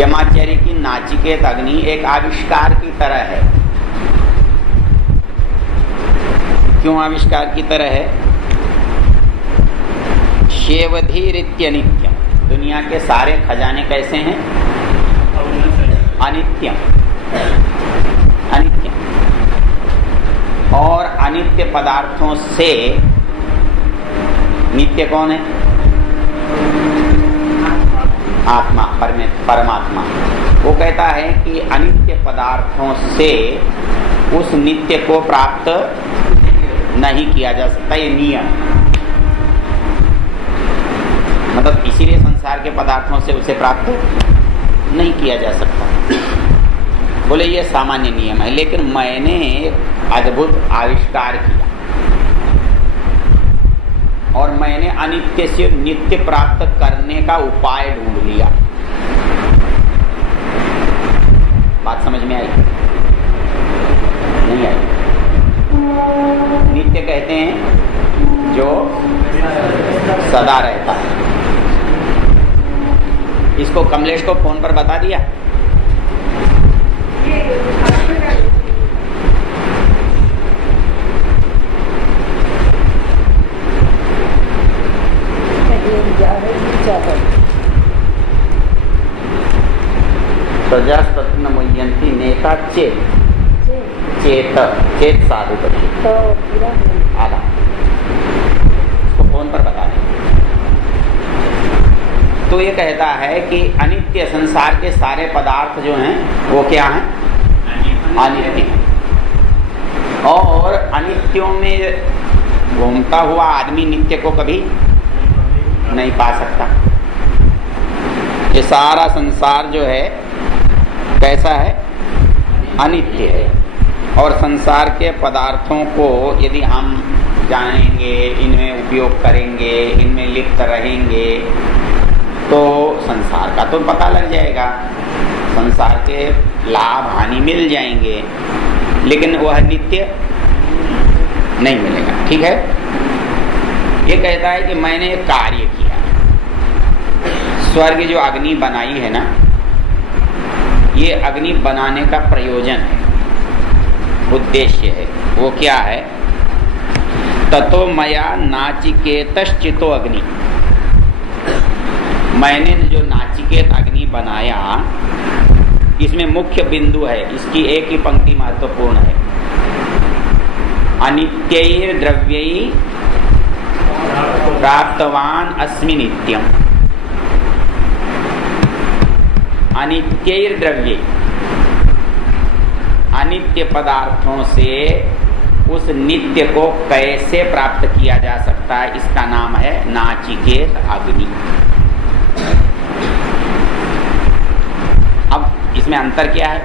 यमाचार्य की नाचिकेत अग्नि एक आविष्कार की तरह है। क्यों आविष्कार की तरह है? शेवधीरित्य नित्यम, दुनिया के सारे खजाने कैसे हैं? अनित्यम, अनित्यम। और अनित्य पदार्थों से नित्य कौन है? आत्मा, परमात्मा। वो कहता है कि अनित्य पदार्थों से उस नित्य को प्राप्त नहीं किया जा सकता, ये नियम। मतलब इसीलिए संसार के पदार्थों से उसे प्राप्त नहीं किया जा सकता। बोले ये सामान्य नियम है, लेकिन मैंने एक अद्भुत आविष्कार किया और मैंने अनित्य से नित्य प्राप्त करने का उपाय ढूंढ लिया। बात समझ में आई? नहीं आई? नित्य कहते हैं जो सदा रहता है। इसको कमलेश को फोन पर बता दिया। प्रजास्तत्न मुह्यंती नेता चेत साधु आधा, इसको फोन पर बता दें। तो ये कहता है कि अनित्य संसार के सारे पदार्थ जो हैं वो क्या हैं? अनित्य। और अनित्यों में घूमता हुआ आदमी नित्य को कभी नहीं पा सकता। ये सारा संसार जो है कैसा है? अनित्य है। और संसार के पदार्थों को यदि हम जानेंगे, इनमें उपयोग करेंगे, इनमें लिप्त रहेंगे, तो संसार का तो पता लग जाएगा, संसार के लाभ हानि मिल जाएंगे, लेकिन वह नित्य नहीं मिलेगा। ठीक है? ये कहता है कि मैंने एक कार्य किया। स्वर्ग जो अग्नि बनाई है ना, ये अग्नि बनाने का प्रयोजन है, उद्देश्य है। वो क्या है? ततो मया नाचिकेतश्चितो अग्नि, मैंने जो नाचिकेत अग्नि बनाया, इसमें मुख्य बिंदु है, इसकी एक ही पंक्ति महत्वपूर्ण है। अनित्यैर द्रव्यै प्राप्तवान अस्मि नित्यम। अनित्यैर द्रव्यै, अनित्य पदार्थों से उस नित्य को कैसे प्राप्त किया जा सकता है, इसका नाम है नाचिकेत अग्नि। अब इसमें अंतर क्या है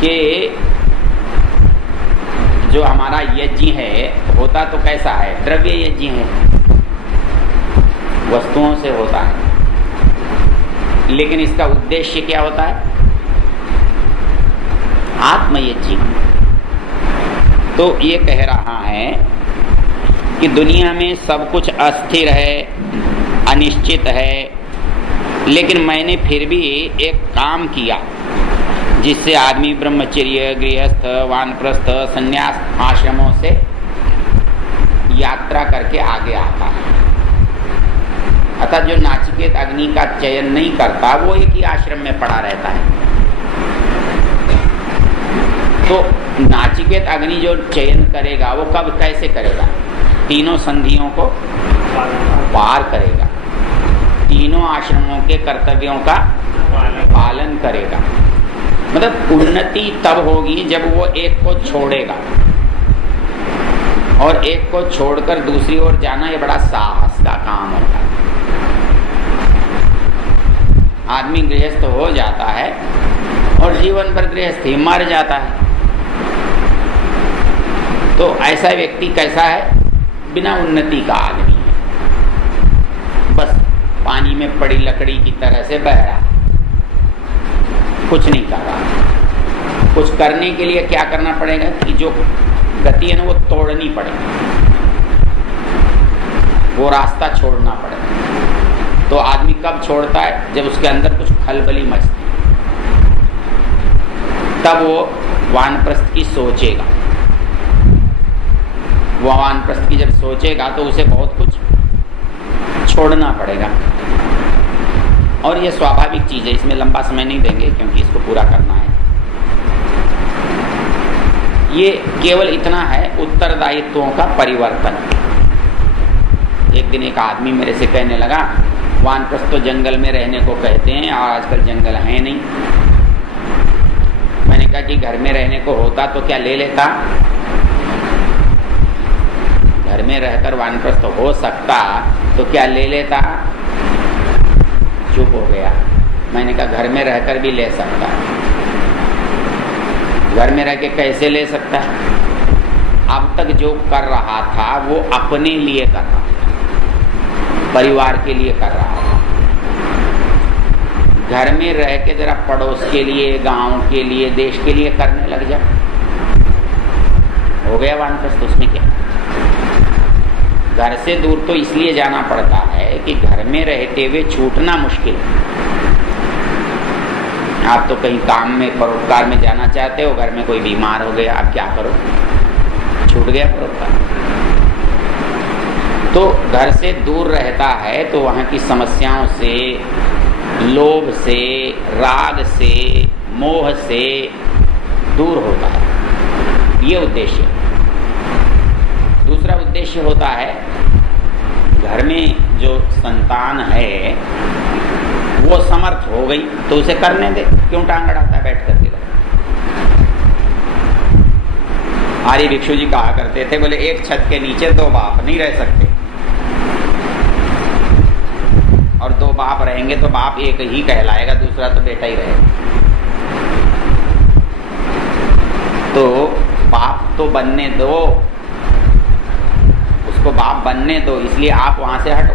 कि जो हमारा यज्ञ है होता तो कैसा है? द्रव्य यज्ञ है, वस्तुओं से होता है, लेकिन इसका उद्देश्य क्या होता है? आत्मयज्ञ। तो ये कह रहा है कि दुनिया में सब कुछ अस्थिर है, अनिश्चित है, लेकिन मैंने फिर भी एक काम किया जिससे आदमी ब्रह्मचर्य, गृहस्थ, वानप्रस्थ, संन्यास आश्रमों से यात्रा करके आगे आता है। अतः जो नाचिकेत अग्नि का चयन नहीं करता वो एक ही आश्रम में पड़ा रहता है। तो नाचिकेत अग्नि जो चयन करेगा वो कब कैसे करेगा? तीनों संधियों को पार करेगा, तीनों आश्रमों के कर्तव्यों का पालन करेगा। मतलब उन्नति तब होगी जब वो एक को छोड़ेगा, और एक को छोड़कर दूसरी ओर जाना ये बड़ा साहस का काम होता है। आदमी गृहस्थ हो जाता है और जीवन भर गृहस्थी मर जाता है। तो ऐसा व्यक्ति कैसा है? बिना उन्नति का आदमी है, बस पानी में पड़ी लकड़ी की तरह से बह रहा, कुछ नहीं कर रहा। कुछ करने के लिए क्या करना पड़ेगा कि जो गति है ना वो तोड़नी पड़ेगी, वो रास्ता छोड़ना पड़ेगा। तो आदमी कब छोड़ता है? जब उसके अंदर कुछ खलबली मचती, तब वो वानप्रस्थ की सोचेगा। वो वानप्रस्थ की जब सोचेगा तो उसे बहुत कुछ छोड़ना पड़ेगा, और ये स्वाभाविक चीज़ है, इसमें लंबा समय नहीं देंगे क्योंकि इसको पूरा करना है। ये केवल इतना है उत्तरदायित्वों का परिवर्तन। एक दिन एक आदमी मेरे से कहने लगा, वानप्रस्थ तो जंगल में रहने को कहते हैं और आजकल जंगल है नहीं। मैंने कहा कि घर में रहने को होता तो क्या ले लेता? घर में रहकर वानप्रस्थ हो सकता तो क्या ले लेता? चुप हो गया। मैंने कहा घर में रहकर भी ले सकता। घर में रह के कैसे ले सकता? अब तक जो कर रहा था वो अपने लिए कर रहा था, परिवार के लिए कर रहा था। घर में रह के जरा पड़ोस के लिए, गांव के लिए, देश के लिए करने लग जा, हो गया वानप्रस्थ। उसमें क्या? घर से दूर तो इसलिए जाना पड़ता है कि घर में रहते हुए छूटना मुश्किल है। आप तो कहीं काम में, परोपकार में जाना चाहते हो, घर में कोई बीमार हो गया, आप क्या करो? छूट गया परोपकार। तो घर से दूर रहता है तो वहाँ की समस्याओं से, लोभ से, राग से, मोह से दूर होता है। ये उद्देश्य। दूसरा उद्देश्य होता है, घर में जो संतान है वो समर्थ हो गई तो उसे करने दे, क्यों टांग अड़ाता है बैठ करके? आर्य भिक्षु जी कहा करते थे, बोले एक छत के नीचे दो बाप नहीं रह सकते, और दो बाप रहेंगे तो बाप एक ही कहलाएगा, दूसरा तो बेटा ही रहेगा। तो बाप तो बनने दो, उसको बाप बनने दो, इसलिए आप वहां से हटो।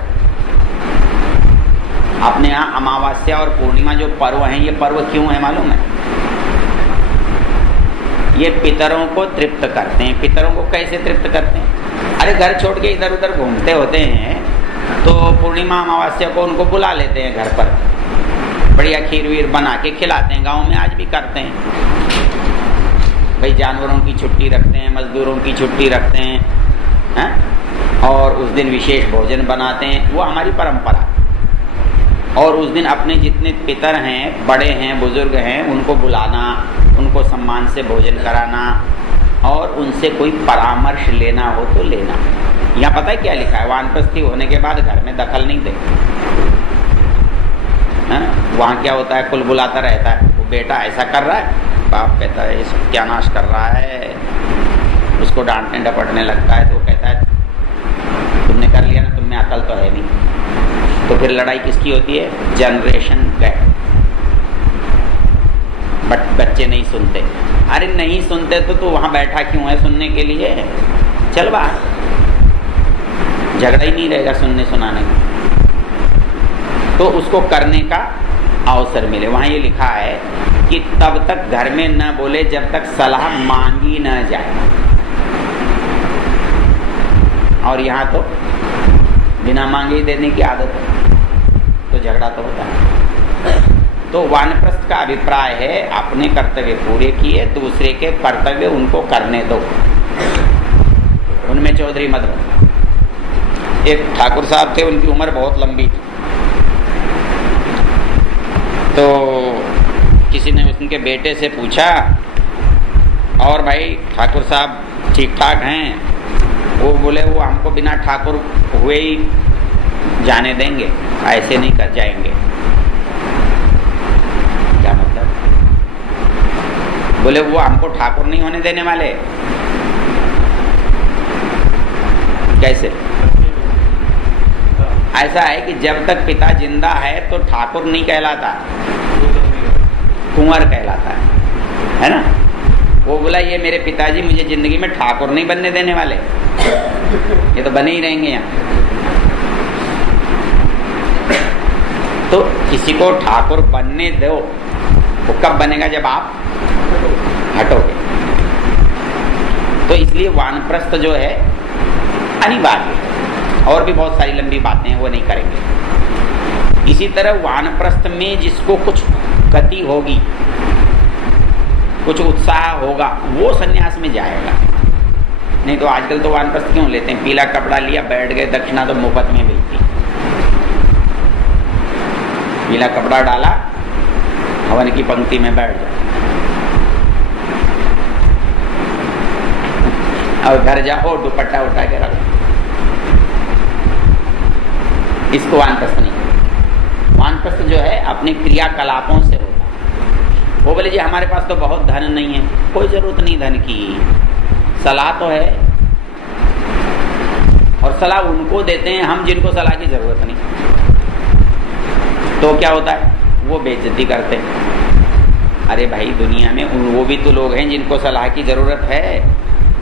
अपने यहाँ अमावस्या और पूर्णिमा जो पर्व हैं, ये पर्व क्यों है मालूम है? ये पितरों को तृप्त करते हैं। पितरों को कैसे तृप्त करते हैं? अरे घर छोड़ के इधर उधर घूमते होते हैं तो पूर्णिमा अमावस्या को उनको बुला लेते हैं घर पर, बढ़िया खीर वीर बना के खिलाते हैं। गाँव में आज भी करते हैं भाई, जानवरों की छुट्टी रखते हैं, मजदूरों की छुट्टी रखते हैं, और उस दिन विशेष भोजन बनाते हैं। वो हमारी परंपरा। और उस दिन अपने जितने पितर हैं, बड़े हैं, बुजुर्ग हैं, उनको बुलाना, उनको सम्मान से भोजन कराना, और उनसे कोई परामर्श लेना हो तो लेना। यहाँ पता है क्या लिखा है? वानप्रस्थी होने के बाद घर में दखल नहीं दे। वहाँ क्या होता है? कुल बुलाता रहता है, वो बेटा ऐसा कर रहा है, बाप कहता है ये सत्यानाश कर रहा है, उसको डांटने डपटने लगता है। तो वो कहता है तुमने कर लिया ना, तुमने अकल तो है नहीं। तो फिर लड़ाई किसकी होती है? Generation gap. बट बच्चे नहीं सुनते। अरे नहीं सुनते तो तू वहाँ बैठा क्यों है सुनने के लिए? चल बाहर, झगड़ा ही नहीं रहेगा सुनने सुनाने का। तो उसको करने का अवसर मिले। वहाँ ये लिखा है कि तब तक घर में न बोले जब तक सलाह मांगी न जाए। और यहाँ तो बिना मांगे ही देने की आदत है, तो झगड़ा तो होता है। तो वानप्रस्थ का अभिप्राय है अपने कर्तव्य पूरे किए, दूसरे के कर्तव्य उनको करने दो, उनमें चौधरी मत बनो। एक ठाकुर साहब थे, उनकी उम्र बहुत लंबी थी। तो किसी ने उनके बेटे से पूछा, और भाई ठाकुर साहब ठीक ठाक हैं? वो बोले वो हमको बिना ठाकुर हुए ही जाने देंगे, ऐसे नहीं कर जाएंगे। क्या मतलब? बोले वो हमको ठाकुर नहीं होने देने वाले। कैसे? ऐसा है कि जब तक पिता जिंदा है तो ठाकुर नहीं कहलाता, कुंवर कहलाता है ना? वो बोला ये मेरे पिताजी मुझे जिंदगी में ठाकुर नहीं बनने देने वाले, ये तो बने ही रहेंगे यहाँ। तो किसी को ठाकुर बनने दो, वो कब बनेगा? जब आप हटोगे। तो इसलिए वानप्रस्थ जो है अनिवार्य है। और भी बहुत सारी लंबी बातें हैं, वो नहीं करेंगे। इसी तरह वानप्रस्थ में जिसको कुछ गति होगी, कुछ उत्साह होगा, वो सन्यास में जाएगा। नहीं तो आजकल तो वानप्रस्थ क्यों लेते हैं, पीला कपड़ा लिया, बैठ गए, दक्षिणा तो मुफ्त में मिलती, पीला कपड़ा डाला, हवन की पंक्ति में बैठ जाओ, और घर जाओ दुपट्टा उठा के रखो। इसको वानप्रस्थ नहीं। वानप्रस्थ जो है अपने क्रियाकलापों से होता है। वो बोले जी हमारे पास तो बहुत धन नहीं है, कोई जरूरत नहीं धन की, सलाह तो है, और सलाह उनको देते हैं हम जिनको सलाह की जरूरत नहीं। तो क्या होता है, वो बेइज्जती करते हैं। अरे भाई दुनिया में वो भी तो लोग हैं जिनको सलाह की जरूरत है,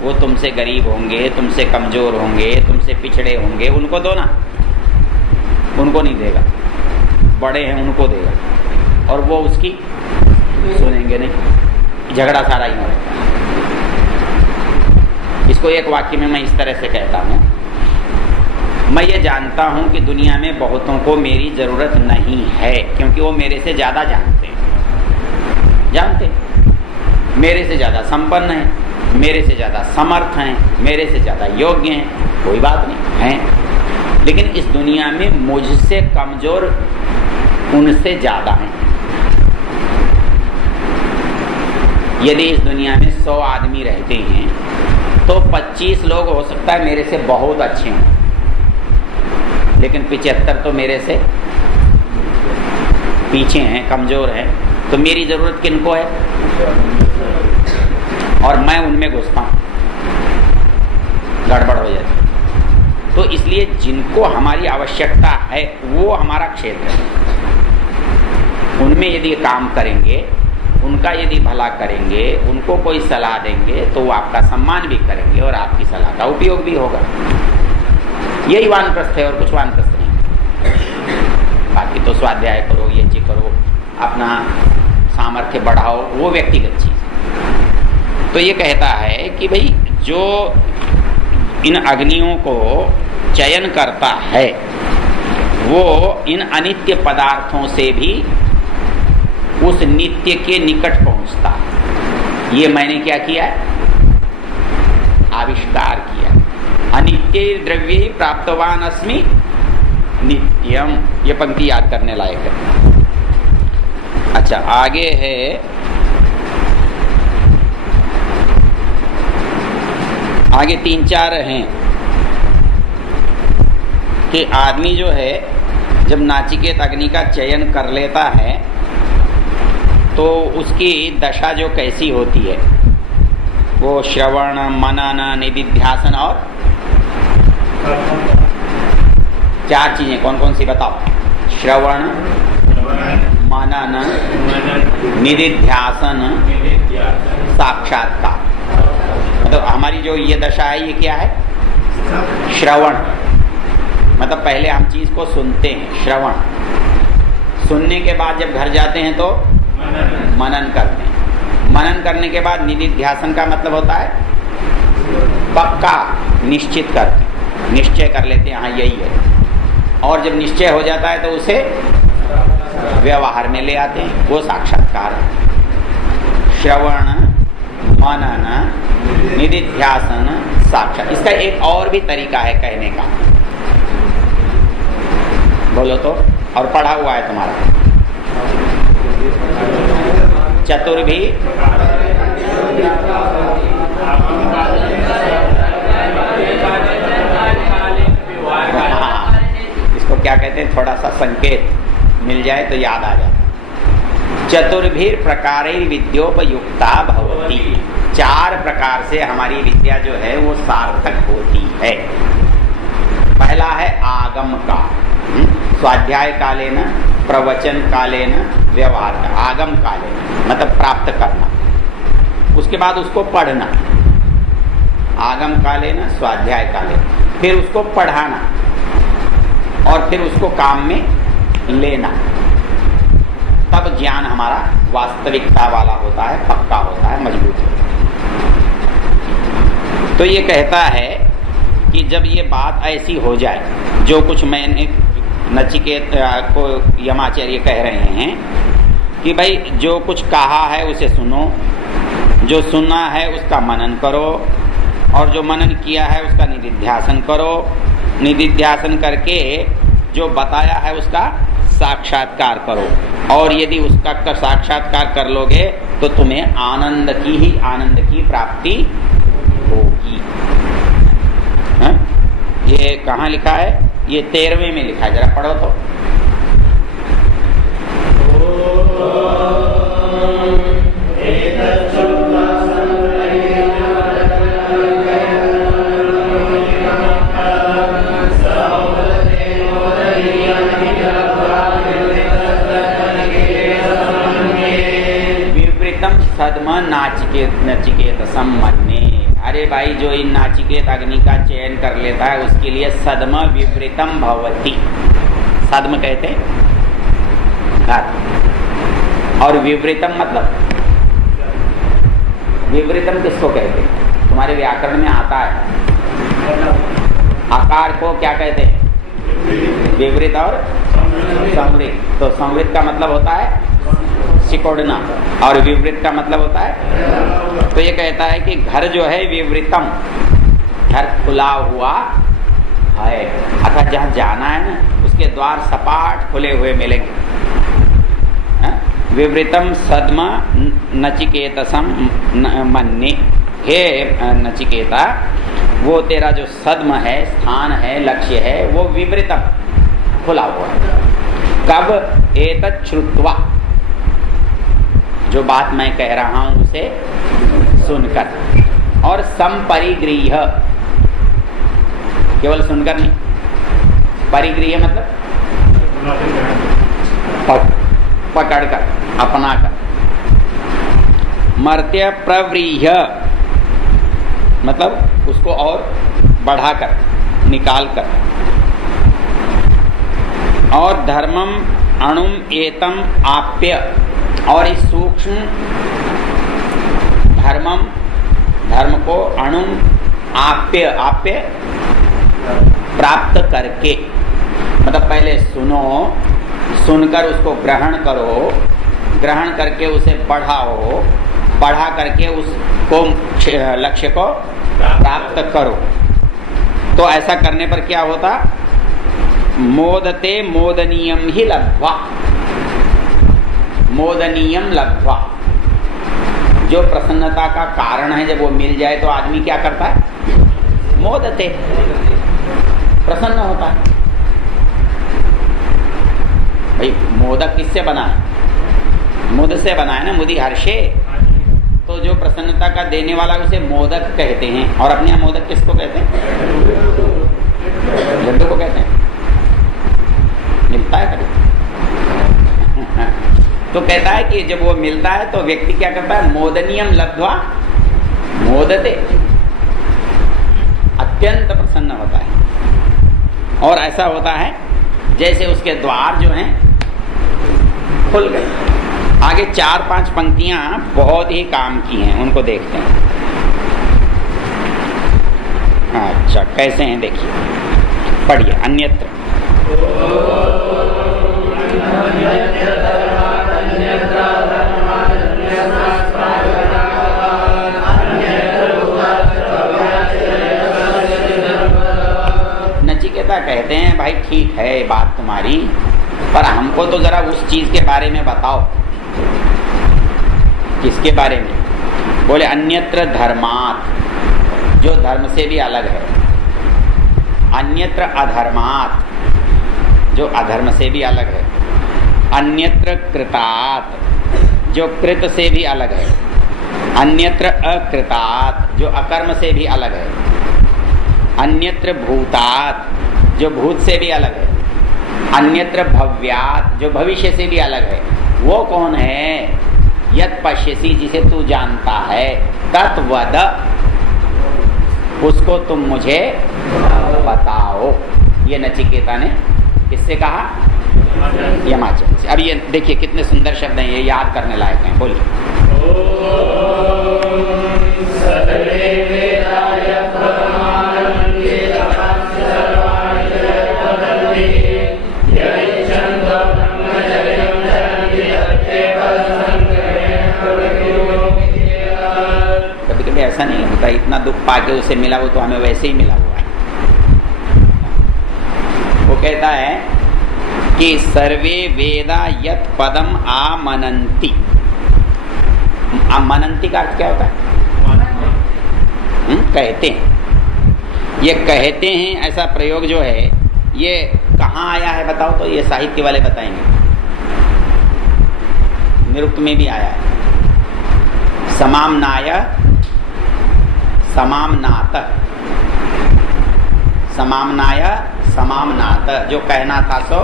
वो तुमसे गरीब होंगे, तुमसे कमजोर होंगे, तुमसे पिछड़े होंगे, उनको दो ना। उनको नहीं देगा, बड़े हैं उनको देगा, और वो उसकी सुनेंगे नहीं, झगड़ा सारा ही होगा। इसको एक वाक्य में मैं इस तरह से कहता हूँ, मैं ये जानता हूँ कि दुनिया में बहुतों को मेरी ज़रूरत नहीं है, क्योंकि वो मेरे से ज़्यादा जानते हैं, मेरे से ज़्यादा संपन्न हैं, मेरे से ज़्यादा समर्थ हैं, मेरे से ज़्यादा योग्य हैं, कोई बात नहीं हैं। लेकिन इस दुनिया में मुझसे कमज़ोर उनसे ज़्यादा हैं। यदि इस दुनिया में 100 आदमी रहते हैं तो 25 लोग हो सकता है मेरे से बहुत अच्छे हैं, लेकिन 75 तो मेरे से पीछे हैं, कमज़ोर हैं। तो मेरी ज़रूरत किनको है, और मैं उनमें घुसता हूँ, गड़बड़ हो जाती। तो इसलिए जिनको हमारी आवश्यकता है वो हमारा क्षेत्र है, उनमें यदि काम करेंगे, उनका यदि भला करेंगे, उनको कोई सलाह देंगे तो वो आपका सम्मान भी करेंगे और आपकी सलाह का उपयोग भी होगा। यही वानप्रस्थ है और कुछ वानप्रस्थ नहीं। बाकी तो स्वाध्याय करो, ये चीज करो, अपना सामर्थ्य बढ़ाओ, वो व्यक्तिगत चीज़। तो ये कहता है कि भाई जो इन अग्नियों को चयन करता है वो इन अनित्य पदार्थों से भी उस नित्य के निकट पहुंचता है। ये मैंने क्या किया है, आविष्कार किया। अनित्य द्रव्य ही प्राप्तवान अस्मि नित्यम, ये पंक्ति याद करने लायक है। अच्छा आगे है, आगे 3-4 हैं कि आदमी जो है जब नाचिकेत अग्नि का चयन कर लेता है तो उसकी दशा जो कैसी होती है, वो श्रवण, मनन, निधिध्यासन और 4 चीजें कौन कौन सी बताओ? श्रवण, मनन, निधिध्यासन, साक्षात्कार। मतलब हमारी जो ये दशा है ये क्या है? श्रवण। मतलब पहले हम चीज को सुनते हैं, श्रवण। सुनने के बाद जब घर जाते हैं तो मनन करते हैं। मनन करने के बाद निधिध्यासन का मतलब होता है पक्का निश्चित करते हैं, निश्चय कर लेते हैं हाँ यही है। और जब निश्चय हो जाता है तो उसे व्यवहार में ले आते हैं, वो साक्षात्कार है। श्रवण, मनन, निधिध्यासन, साक्षात। इसका एक और भी तरीका है कहने का, बोलो तो, और पढ़ा हुआ है तुम्हारा। चतुर्भी इसको क्या कहते हैं, थोड़ा सा संकेत मिल जाए तो याद आ जाए। चतुर्भिर प्रकारैर विद्योपयुक्ता भवति। 4 प्रकार से हमारी विद्या जो है वो सार्थक होती है। पहला है आगम का, स्वाध्याय कालेन, प्रवचन कालेन, व्यवहार का। आगम कालेन मतलब प्राप्त करना, उसके बाद उसको पढ़ना। आगम कालेन, स्वाध्याय कालेन, फिर उसको पढ़ाना और फिर उसको काम में लेना। तब ज्ञान हमारा वास्तविकता वाला होता है, पक्का होता है, मजबूत होता है। तो ये कहता है कि जब ये बात ऐसी हो जाए, जो कुछ मैंने नचिकेत को यमाचार्य कह रहे हैं कि भाई जो कुछ कहा है उसे सुनो, जो सुना है उसका मनन करो, और जो मनन किया है उसका निधिध्यासन करो, निधिध्यासन करके जो बताया है उसका साक्षात्कार करो, और यदि उसका साक्षात्कार कर लोगे तो तुम्हें आनंद की प्राप्ति होगी। है? ये कहाँ लिखा है? ये 13वें में लिखा है, जरा पढ़ो तो। सद्म नचिकेत सम्मन्ये। अरे भाई, जो इन नाचिकेत अग्नि का चयन कर लेता है उसके लिए सद्म विवृतम भवति। सद्म कहते घर, और विवृतम मतलब, विवृतम किसको कहते हैं? तुम्हारे व्याकरण में आता है। आकार को क्या कहते हैं? विवृत और संवृत। तो संवृत का मतलब होता है सिकोड़ना, और विवृत का मतलब होता है, तो ये कहता है कि घर जो है विवृतम, घर खुला हुआ है, अर्थात जहाँ जाना है ना उसके द्वार सपाट खुले हुए मिलेंगे। विवृतम सद्म नचिकेतसम मन्ये। हे नचिकेता, वो तेरा जो सद्म है, स्थान है, लक्ष्य है, वो विवृतम, खुला हुआ है। कब? एतत् श्रुत्वा, जो बात मैं कह रहा हूं उसे सुनकर, और संपरिगृह्य, केवल सुनकर नहीं, परिगृह्य मतलब पकड़कर, अपनाकर। मर्त्य प्रव्रीह्य मतलब उसको और बढ़ाकर, निकालकर। और धर्मम अणुम एतम आप्य, और इस सूक्ष्म धर्म को अणुम आप्य प्राप्त करके, मतलब पहले सुनो, सुनकर उसको ग्रहण करो, ग्रहण करके उसे बढ़ाओ, बढ़ा करके उसको लक्ष्य को प्राप्त करो। तो ऐसा करने पर क्या होता? मोदते मोदनीयम ही लब्ध्वा, मोदनीयम लब्ध्वा। जो प्रसन्नता का कारण है, जब वो मिल जाए तो आदमी क्या करता है? मोदते, प्रसन्न होता है। भाई मोदक किससे बना है? मुद से बना है ना, मुदी हर्षे। तो जो प्रसन्नता का देने वाला उसे मोदक कहते हैं। और अपने यहाँ मोदक किसको कहते हैं? लड्डू को कहते हैं। मिलता है कभी? तो कहता है कि जब वो मिलता है तो व्यक्ति क्या करता है? मोदनीयम लब्ध्वा मोदते, अत्यंत प्रसन्न होता है। और ऐसा होता है जैसे उसके द्वार जो हैं खुल गए। आगे 4-5 पंक्तियां बहुत ही काम की हैं, उनको देखते हैं। अच्छा, कैसे हैं देखिए, पढ़िए। अन्यत्र नचिकेता कहते हैं, भाई ठीक है बात तुम्हारी, पर हमको तो जरा उस चीज के बारे में बताओ। किसके बारे में? बोले अन्यत्र धर्मात्, जो धर्म से भी अलग है। अन्यत्र अधर्मात्, जो अधर्म से भी अलग है। अन्यत्र कृतात्, जो कृत से भी अलग है। अन्यत्र अकृतात्, जो अकर्म से भी अलग है। अन्यत्र भूतात्, जो भूत से भी अलग है। अन्यत्र भव्यात्, जो भविष्य से भी अलग है। वो कौन है? यत् पश्यसि, जिसे तू जानता है। तत्वद, उसको तुम मुझे बताओ। ये नचिकेता ने किससे कहा? यमाचार्य से। अब ये देखिए कितने सुंदर शब्द हैं, ये याद करने लायक हैं। बोलिए। ऐसा नहीं लगता, इतना दुख पाके उसे मिला, वो तो हमें वैसे ही मिला हुआ है। वो कहता है कि सर्वे वेदा यत पदम आमनन्ति। मनन्ति का अर्थ क्या होता है? कहते हैं। ये कहते हैं ऐसा प्रयोग जो है ये कहाँ आया है बताओ तो? ये साहित्य वाले बताएंगे। निरुक्त में भी आया है। समाम्नाय समाम्नात, समाम्नाय समाम्नात, जो कहना था सो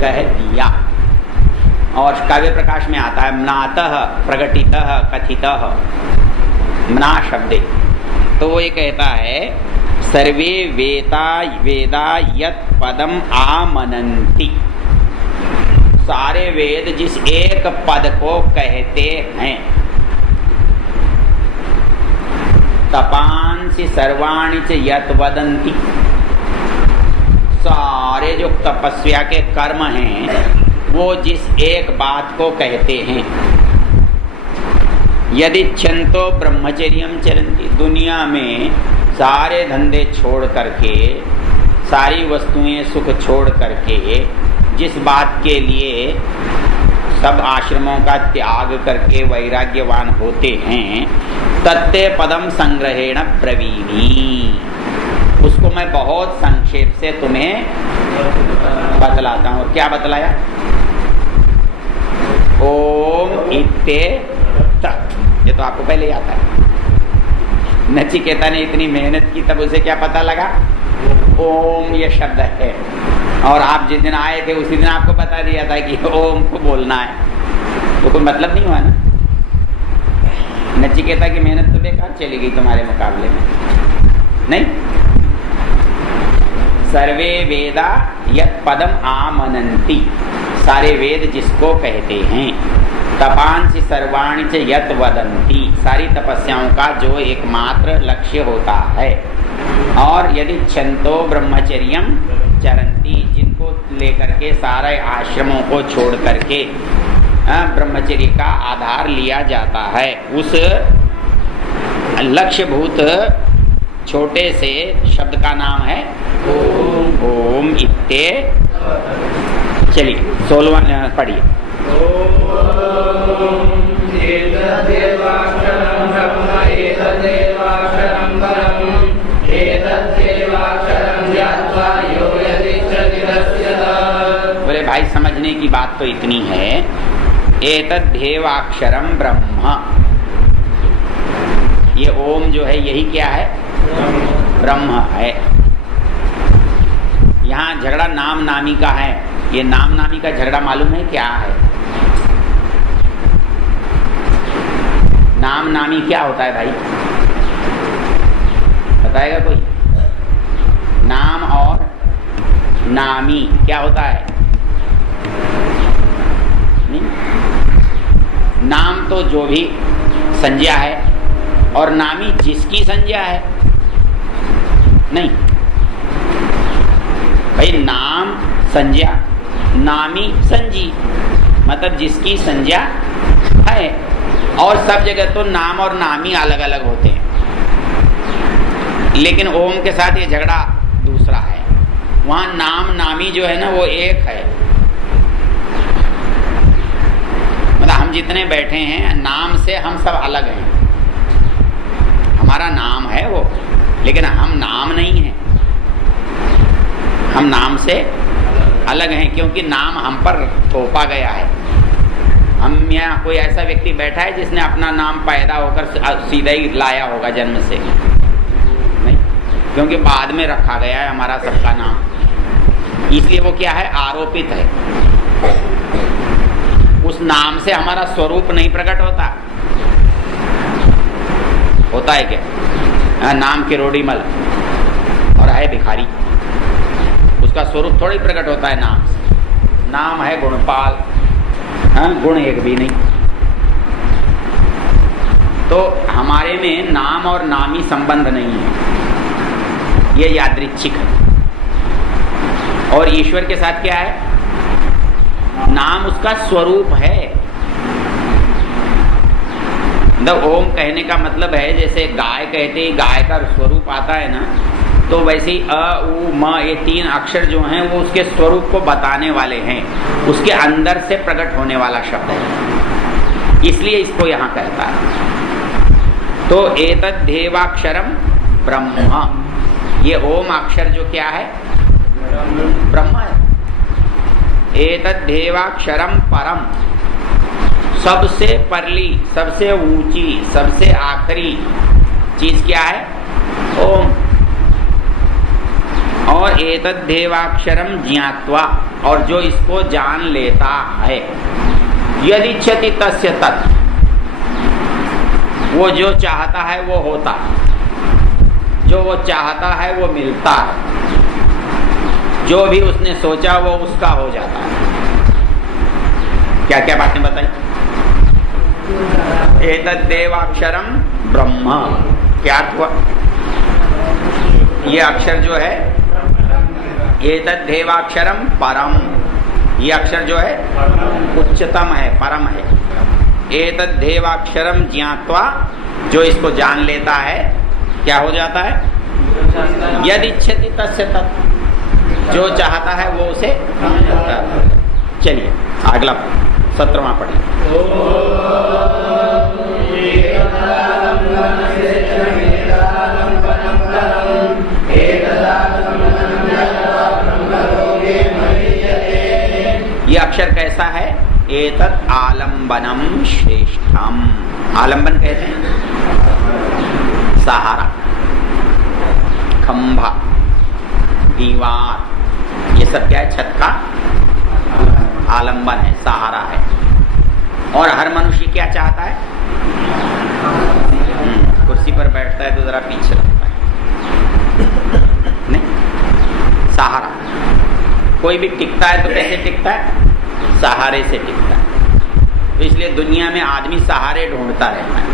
कह दिया। और काव्य प्रकाश में आता है म्नातः प्रकटितः कथितः म्ना शब्दे। तो वो ये कहता है सर्वे वेदा यत् पदम आमनन्ति। सारे वेद जिस एक पद को कहते हैं, तपांसि सर्वाणि च यत् वदन्ति। सारे जो तपस्या के कर्म हैं वो जिस एक बात को कहते हैं। यदि छंतो ब्रह्मचर्यम चरन्ति। दुनिया में सारे धंधे छोड़ करके, सारी वस्तुएं सुख छोड़ करके, जिस बात के लिए सब आश्रमों का त्याग करके वैराग्यवान होते हैं, तत्ते पदम संग्रहेण ब्रवीमि। उसको मैं बहुत संक्षेप से तुम्हें बतलाता हूँ। क्या बतलाया? ओम इत्ते तत्। ये तो आपको पहले ही आता है। नचिकेता ने इतनी मेहनत की, तब उसे क्या पता लगा? ओम ये शब्द है। और आप जिस दिन आए थे उसी दिन आपको बता दिया था कि ओम को बोलना है। तो कोई मतलब नहीं हुआ ना? नचिकेता की मेहनत तो बेकार चली गई तुम्हारे मुकाबले में, नहीं? सर्वे वेदा यत् पदम आमनन्ति। सारे वेद जिसको कहते हैं। तपांसि सर्वाणि च यत् वदन्ति। सारी तपस्याओं का जो एकमात्र लक्ष्य होता है। और यदि छंतो ब्रह्मचर्यम चरन्ति। जिनको लेकर के सारे आश्रमों को छोड़ करके ब्रह्मचर्य का आधार लिया जाता है, उस लक्ष्यभूत छोटे से शब्द का नाम है ओम इत्ते। चलिए 16वां पढ़िए। बोले भाई समझने की बात तो इतनी है। एतद्धेवाक्षरम ब्रह्म। ये ओम जो है यही क्या है? ब्रह्म है। यहाँ झगड़ा नाम नामी का है। ये नाम नामी का झगड़ा मालूम है क्या है? नाम नामी क्या होता है भाई? बताएगा कोई? नाम और नामी क्या होता है? नहीं? नाम तो जो भी संज्ञा है, और नामी जिसकी संज्ञा है। नहीं भाई, नाम संज्ञा, नामी संजी, मतलब जिसकी संज्ञा है। और सब जगह तो नाम और नामी अलग अलग होते हैं, लेकिन ओम के साथ ये झगड़ा दूसरा है। वहाँ नाम नामी जो है ना वो एक है। मतलब हम जितने बैठे हैं नाम से हम सब अलग हैं। हमारा नाम है वो, लेकिन हम नाम नहीं हैं। हम नाम से अलग हैं, क्योंकि नाम हम पर थोपा गया है। हम यहाँ कोई ऐसा व्यक्ति बैठा है जिसने अपना नाम पैदा होकर सीधा ही लाया होगा जन्म से? नहीं, क्योंकि बाद में रखा गया है हमारा सबका नाम। इसलिए वो क्या है? आरोपित है। उस नाम से हमारा स्वरूप नहीं प्रकट होता। होता है क्या? नाम के रोडीमल और है भिखारी, उसका स्वरूप थोड़ी प्रकट होता है नाम से। नाम है गुणपाल, गुण एक भी नहीं। तो हमारे में नाम और नामी संबंध नहीं है, ये यादृच्छिक है। और ईश्वर के साथ क्या है? नाम उसका स्वरूप है। मतलब ओम कहने का मतलब है जैसे गाय कहते ही गाय का स्वरूप आता है ना, तो वैसे ही अ उ म ये 3 अक्षर जो हैं वो उसके स्वरूप को बताने वाले हैं, उसके अंदर से प्रकट होने वाला शब्द है, इसलिए इसको यहाँ कहता है। तो एतद् देवाक्षरम ब्रह्म, ये ओम अक्षर जो क्या है, ब्रह्म है। एतद् देवाक्षरम परम, सबसे परली, सबसे ऊंची, सबसे आखिरी चीज क्या है, ओम। और एतद् देवाक्षरम ज्ञात्वा, और जो इसको जान लेता है, यदिच्छति तस्य तत्, वो जो चाहता है वो होता है, जो वो चाहता है वो मिलता है, जो भी उसने सोचा वो उसका हो जाता है। क्या क्या बातें बताई? एतद् देवाक्षरम ब्रह्म, क्या हुआ? ये अक्षर जो है एतद् देवाक्षरम परम, ये अक्षर जो है उच्चतम है, परम है। एतद् देवाक्षरम ज्ञात्वा, जो इसको जान लेता है क्या हो जाता है, यदिच्छति तस्य तत्, जो चाहता है वो उसे। चलिए अगला 17वां पढ़िए। ये अक्षर कैसा है, एतत् आलम्बनम श्रेष्ठम, आलम्बन कहते हैं सहारा, खंभा, दीवार, ये सब क्या है, छत का आलम्बन है, सहारा है। और हर मनुष्य क्या चाहता है, कुर्सी पर बैठता है तो जरा पीछे लगता है, नहीं, सहारा। कोई भी टिकता है तो कैसे टिकता है, सहारे से टिकता है। तो इसलिए दुनिया में आदमी सहारे ढूंढता रहता है,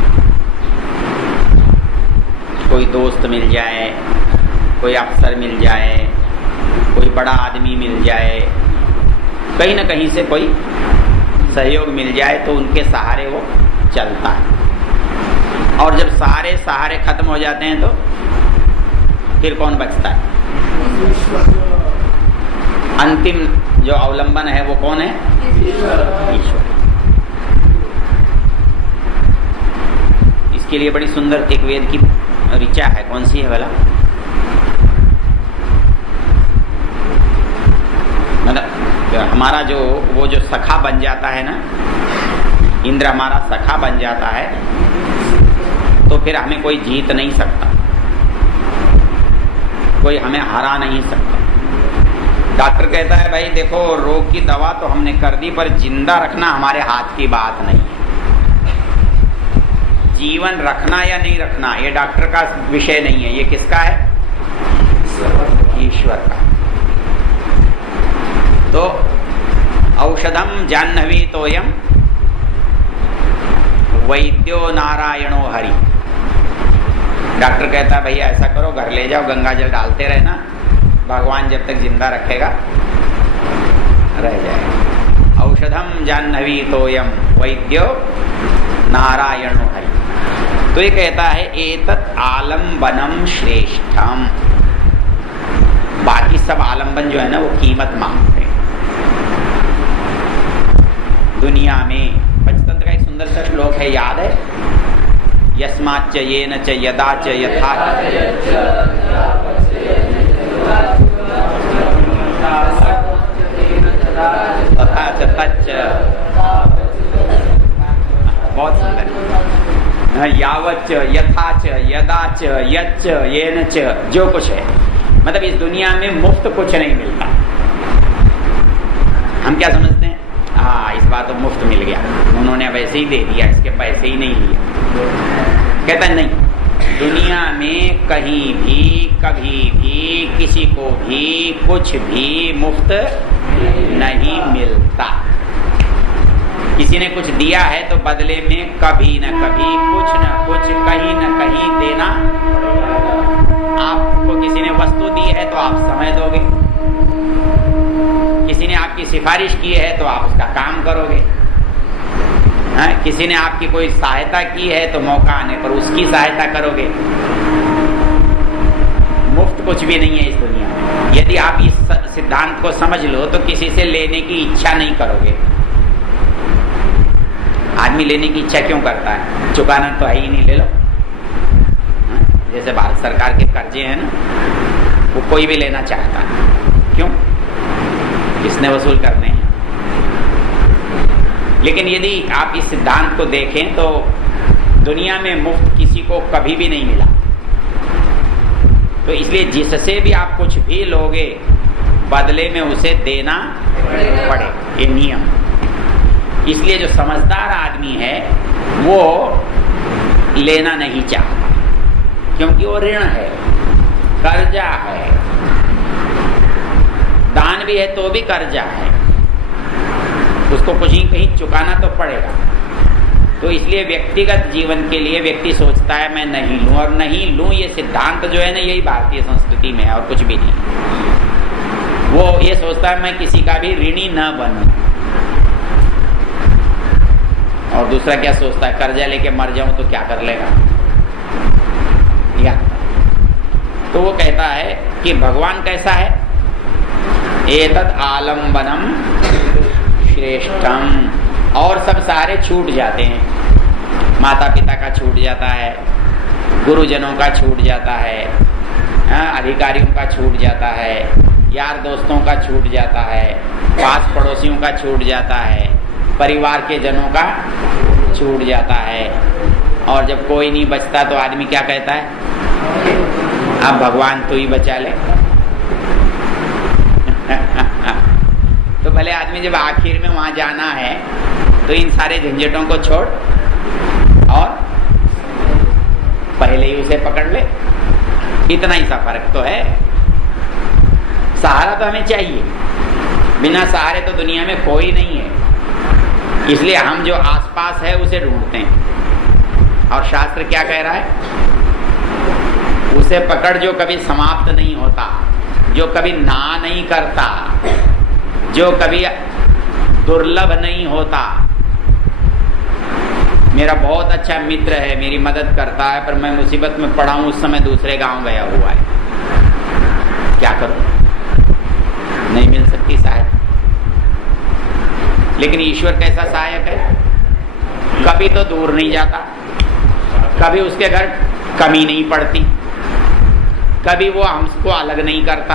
कोई दोस्त मिल जाए, कोई अफसर मिल जाए, कोई बड़ा आदमी मिल जाए, कहीं ना कहीं से कोई सहयोग मिल जाए तो उनके सहारे वो चलता है। और जब सारे सहारे खत्म हो जाते हैं तो फिर कौन बचता है, अंतिम जो अवलंबन है वो कौन है, ईश्वर। इसके लिए बड़ी सुंदर एक वेद की ऋचा है, कौन सी है भला, मतलब हमारा जो वो जो सखा बन जाता है ना, इंद्र हमारा सखा बन जाता है तो फिर हमें कोई जीत नहीं सकता, कोई हमें हरा नहीं सकता। डॉक्टर कहता है भाई देखो रोग की दवा तो हमने कर दी, पर जिंदा रखना हमारे हाथ की बात नहीं है। जीवन रखना या नहीं रखना ये डॉक्टर का विषय नहीं है, ये किसका है, ईश्वर का। तो औषधम जाह्नवी तोयम वैद्यो नारायणो हरि। डॉक्टर कहता है भैया ऐसा करो, घर ले जाओ, गंगा जल डालते रहना, भगवान जब तक जिंदा रखेगा रह जाएगा। औषधम जाह्नवी तोयम वैद्यो नारायणो हरि। तो ये कहता है एतत् आलम्बनम श्रेष्ठम, बाकी सब आलम्बन जो है ना वो कीमत मांगते हैं दुनिया में। पंचतंत्र का एक सुंदर सा श्लोक है, याद है, यस्माच्च येन च यदा च यथा तथा च तच्च, बहुत सुंदर, यावच्च यथाच यदाच यच्च येन च, जो कुछ है, मतलब इस दुनिया में मुफ्त कुछ नहीं मिलता। हम क्या समझते हैं, हाँ इस बार तो मुफ्त मिल गया, उन्होंने वैसे ही दे दिया, इसके पैसे ही नहीं लिए। कहता है नहीं, दुनिया में कहीं भी कभी भी किसी को भी कुछ भी मुफ्त नहीं मिलता। किसी ने कुछ दिया है तो बदले में कभी न कभी कुछ न कुछ कहीं न कहीं देना। आपको किसी ने वस्तु दी है तो आप समय दोगे, किसी ने आपकी सिफारिश की है तो आप उसका काम करोगे, किसी ने आपकी कोई सहायता की है तो मौका आने पर उसकी सहायता करोगे। मुफ्त कुछ भी नहीं है इस दुनिया में। यदि आप इस सिद्धांत को समझ लो तो किसी से लेने की इच्छा नहीं करोगे। आदमी लेने की इच्छा क्यों करता है? चुकाना तो है ही नहीं, ले लो। जैसे भारत सरकार के कर्जे हैं ना, वो कोई भी लेना चाहता है। क्यों? किसने वसूल करने हैं। लेकिन यदि आप इस सिद्धांत को देखें तो दुनिया में मुफ्त किसी को कभी भी नहीं मिला। तो इसलिए जिससे भी आप कुछ भी लोगे बदले में उसे देना पड़े, ये नियम। इसलिए जो समझदार आदमी है वो लेना नहीं चाहता, क्योंकि वो ऋण है, कर्जा है। दान भी है तो भी कर्जा है, उसको कुछ ही कहीं चुकाना तो पड़ेगा। तो इसलिए व्यक्तिगत जीवन के लिए व्यक्ति सोचता है मैं नहीं लूं, और नहीं लूं ये सिद्धांत जो है ना, यही भारतीय संस्कृति में है और कुछ भी नहीं। वो ये सोचता है मैं किसी का भी ऋणी न बनूं। और दूसरा क्या सोचता है? कर्जा लेके मर जाऊं तो क्या कर लेगा। या तो वो कहता है कि भगवान कैसा है? एतद आलम्बनम श्रेष्ठम। और सब सारे छूट जाते हैं। माता पिता का छूट जाता है, गुरुजनों का छूट जाता है, अधिकारियों का छूट जाता है, यार दोस्तों का छूट जाता है, पास पड़ोसियों का छूट जाता है, परिवार के जनों का छूट जाता है। और जब कोई नहीं बचता तो आदमी क्या कहता है? अब भगवान तू ही बचा ले। तो भले आदमी जब आखिर में वहां जाना है तो इन सारे झंझटों को छोड़ और पहले ही उसे पकड़ ले। इतना ही सा फर्क तो है। सहारा तो हमें चाहिए, बिना सहारे तो दुनिया में कोई नहीं है। इसलिए हम जो आसपास है उसे ढूंढते हैं। और शास्त्र क्या कह रहा है? उसे पकड़ जो कभी समाप्त नहीं होता, जो कभी ना नहीं करता, जो कभी दुर्लभ नहीं होता। मेरा बहुत अच्छा मित्र है, मेरी मदद करता है, पर मैं मुसीबत में पड़ा हूं, उस समय दूसरे गांव गया हुआ है, क्या करूं? नहीं मिल सकती सहायता। लेकिन ईश्वर कैसा सहायक है? कभी तो दूर नहीं जाता, कभी उसके घर कमी नहीं पड़ती, कभी वो हमको अलग नहीं करता,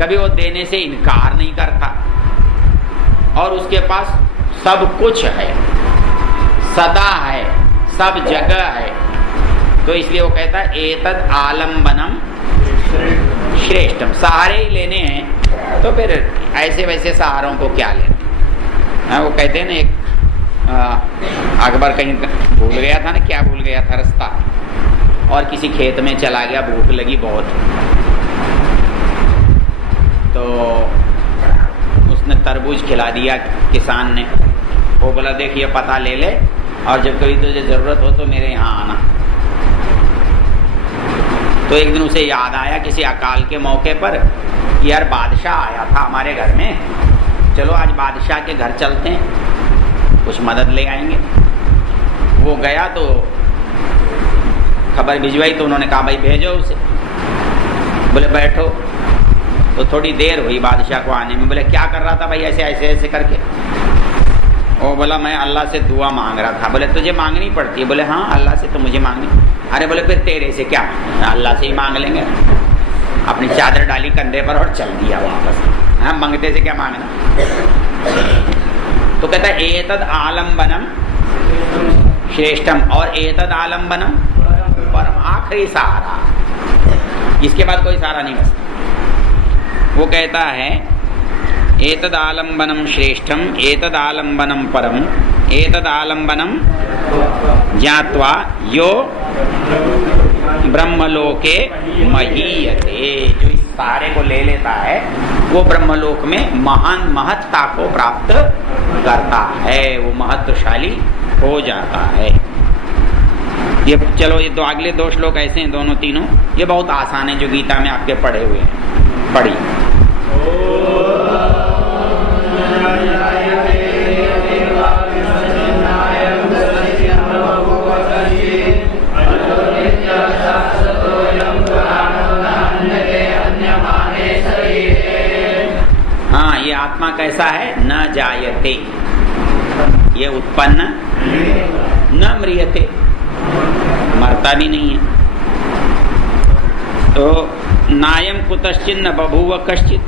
कभी वो देने से इनकार नहीं करता, और उसके पास सब कुछ है, सदा है, सब जगह है। तो इसलिए वो कहता है एतद आलम्बनम श्रेष्ठम। सहारे ही लेने हैं तो फिर ऐसे वैसे सहारों को क्या लेना। वो कहते हैं ना, एक अकबर कहीं भूल गया था ना, क्या भूल गया था? रास्ता। और किसी खेत में चला गया, भूख लगी बहुत, तो उसने तरबूज खिला दिया किसान ने। वो बोला देख ये पता ले ले, और जब कभी तुझे जरूरत हो तो मेरे यहाँ आना। तो एक दिन उसे याद आया किसी अकाल के मौके पर, यार बादशाह आया था हमारे घर में, चलो आज बादशाह के घर चलते हैं, कुछ मदद ले आएंगे। वो गया तो खबर भिजवाई, तो उन्होंने कहा भाई भेजो उसे। बोले बैठो। तो थोड़ी देर हुई बादशाह को आने में। बोले क्या कर रहा था भाई ऐसे ऐसे ऐसे करके? वो बोला मैं अल्लाह से दुआ मांग रहा था। बोले तुझे मांगनी पड़ती है? बोले हाँ अल्लाह से तो मुझे मांगनी। अरे बोले फिर तेरे से क्या? अल्लाह से ही मांग लेंगे। अपनी चादर डाली कंधे पर और चल दिया वापस। हाँ मांगते से क्या मांगना। तो कहता है एतद आलम्बनम श्रेष्ठम, और एतद आलम्बनम परम, आखिरी सहारा। इसके बाद कोई सहारा नहीं बचता। वो कहता है एतद आलम्बनम श्रेष्ठम, एतद आलम्बनम परम, एतद आलम्बनम ज्ञात्वा यो ब्रह्मलोके महीयते। जो इस सहारे को ले लेता है वो ब्रह्मलोक में महान महत्ता को प्राप्त करता है, वो महत्वशाली हो जाता है। ये चलो ये तो अगले दो श्लोक ऐसे हैं दोनों तीनों, ये बहुत आसान है जो गीता में आपके पढ़े हुए हैं। पढ़ी आत्मा कैसा है? न जायते, ये उत्पन्न न म्रियते, मरता भी नहीं है। तो नायम कुतश्चिन न बभूव कश्चित,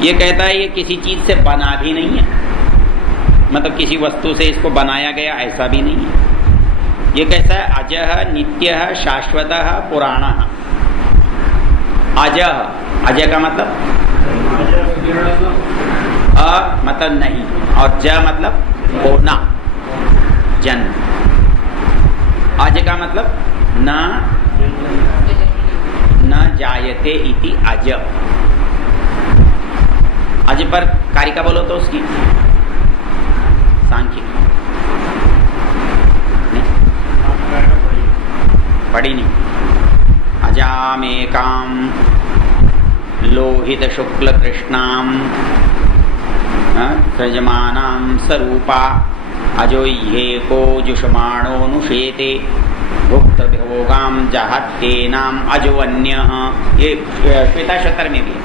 ये कहता है ये किसी चीज से बना भी नहीं है, मतलब किसी वस्तु से इसको बनाया गया ऐसा भी नहीं है। ये कैसा है? अजः नित्यः शाश्वतः पुराणः। अजः, अजय का मतलब अ मतलब नहीं, और ज मतलब होना, जन्म। अज का मतलब न जायते इति अज। अज पर कारिका बोलो तो उसकी सांख्यिक पढ़ी नहीं। अजामेकाम लोहित शुक्ल कृष्णाम सृजमानां स्वरूपा अजो ह्येको जुषमाणोऽनुशेते भुक्त भोगाम जहत्येनाम अजो अन्यः। ये श्वेताश्वतर में भी है,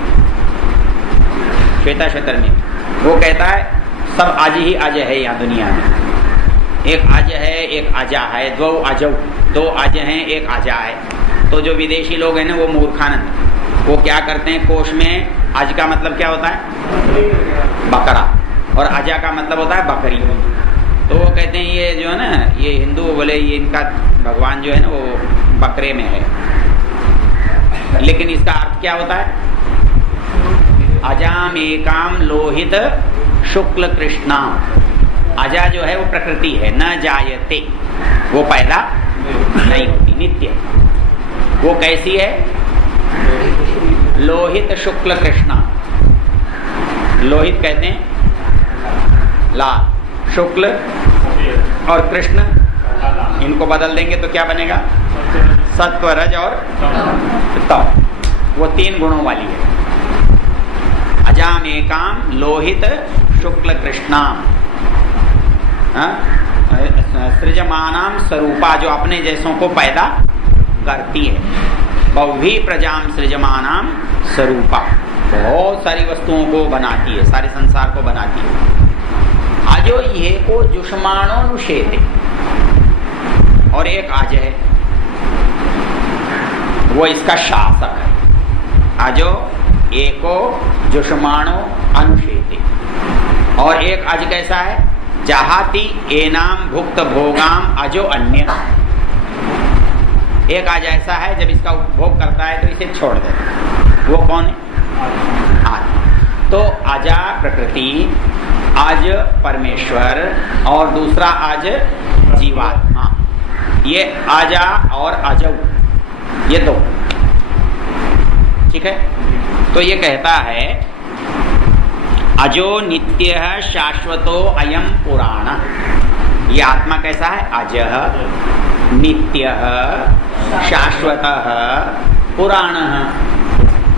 श्वेताश्वतर में वो कहता है सब अज ही अज है यहाँ दुनिया में। एक अज है, एक अजा है, दो अजो, दो अज हैं, एक अजा है। तो जो विदेशी लोग हैं ना वो मूर्खानंद, वो क्या करते हैं, कोश में अज का मतलब क्या होता है? बकरा, और अजा का मतलब होता है बकरी। तो वो कहते हैं ये जो है ना, ये हिंदू बोले ये इनका भगवान जो है ना वो बकरे में है, लेकिन इसका अर्थ क्या होता है? अजाम एकाम लोहित शुक्ल कृष्णा। अजा जो है वो प्रकृति है, न जायते, वो पैदा नहीं होती, नित्य। वो कैसी है? लोहित शुक्ल कृष्णा। लोहित कहते हैं लाल, शुक्ल और कृष्ण, इनको बदल देंगे तो क्या बनेगा? सत्व, रज और तम, वो तीन गुणों वाली है। अजामेकाम लोहित शुक्ल कृष्णाम सृजमानाम स्वरूपा, जो अपने जैसों को पैदा करती है। बहुभी प्रजाम सृजमानाम स्वरूपा, बहुत सारी वस्तुओं को बनाती है, सारे संसार को बनाती है। अजो ये को जुष्माणोनुशेते, और एक अज है वो इसका शासक है। अजो एको जुष्माणो अनुशेते, और एक अज कैसा है? जहाती एनाम भुक्त भोगाम अजो अन्य। एक अज ऐसा है जब इसका उपभोग करता है तो इसे छोड़ देता, वो कौन है? आत्मा। तो अजा प्रकृति, अज परमेश्वर, और दूसरा अज जीवात्मा। ये अजा और अजौ, ये दो, ठीक है। तो ये कहता है अजो नित्य शाश्वतो अयम पुराण। ये आत्मा कैसा है? अजः नित्य शाश्वतः पुराण।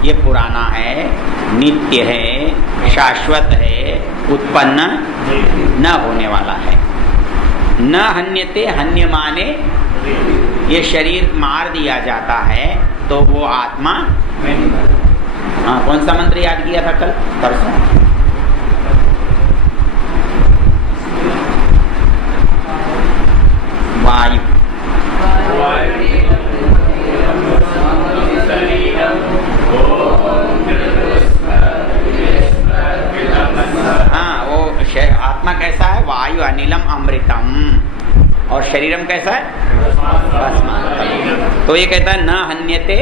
ये पुराना है, नित्य है, शाश्वत है, उत्पन्न न होने वाला है। न हन्यते, हन्य माने ये शरीर मार दिया जाता है तो वो आत्मा। हाँ, कौन सा मंत्र याद किया था कल परसों? वायु। हाँ, वो आत्मा कैसा है? वायु अनिलम अमृतम, और शरीरम कैसा है? भस्म। तो ये कहता है न हन्यते,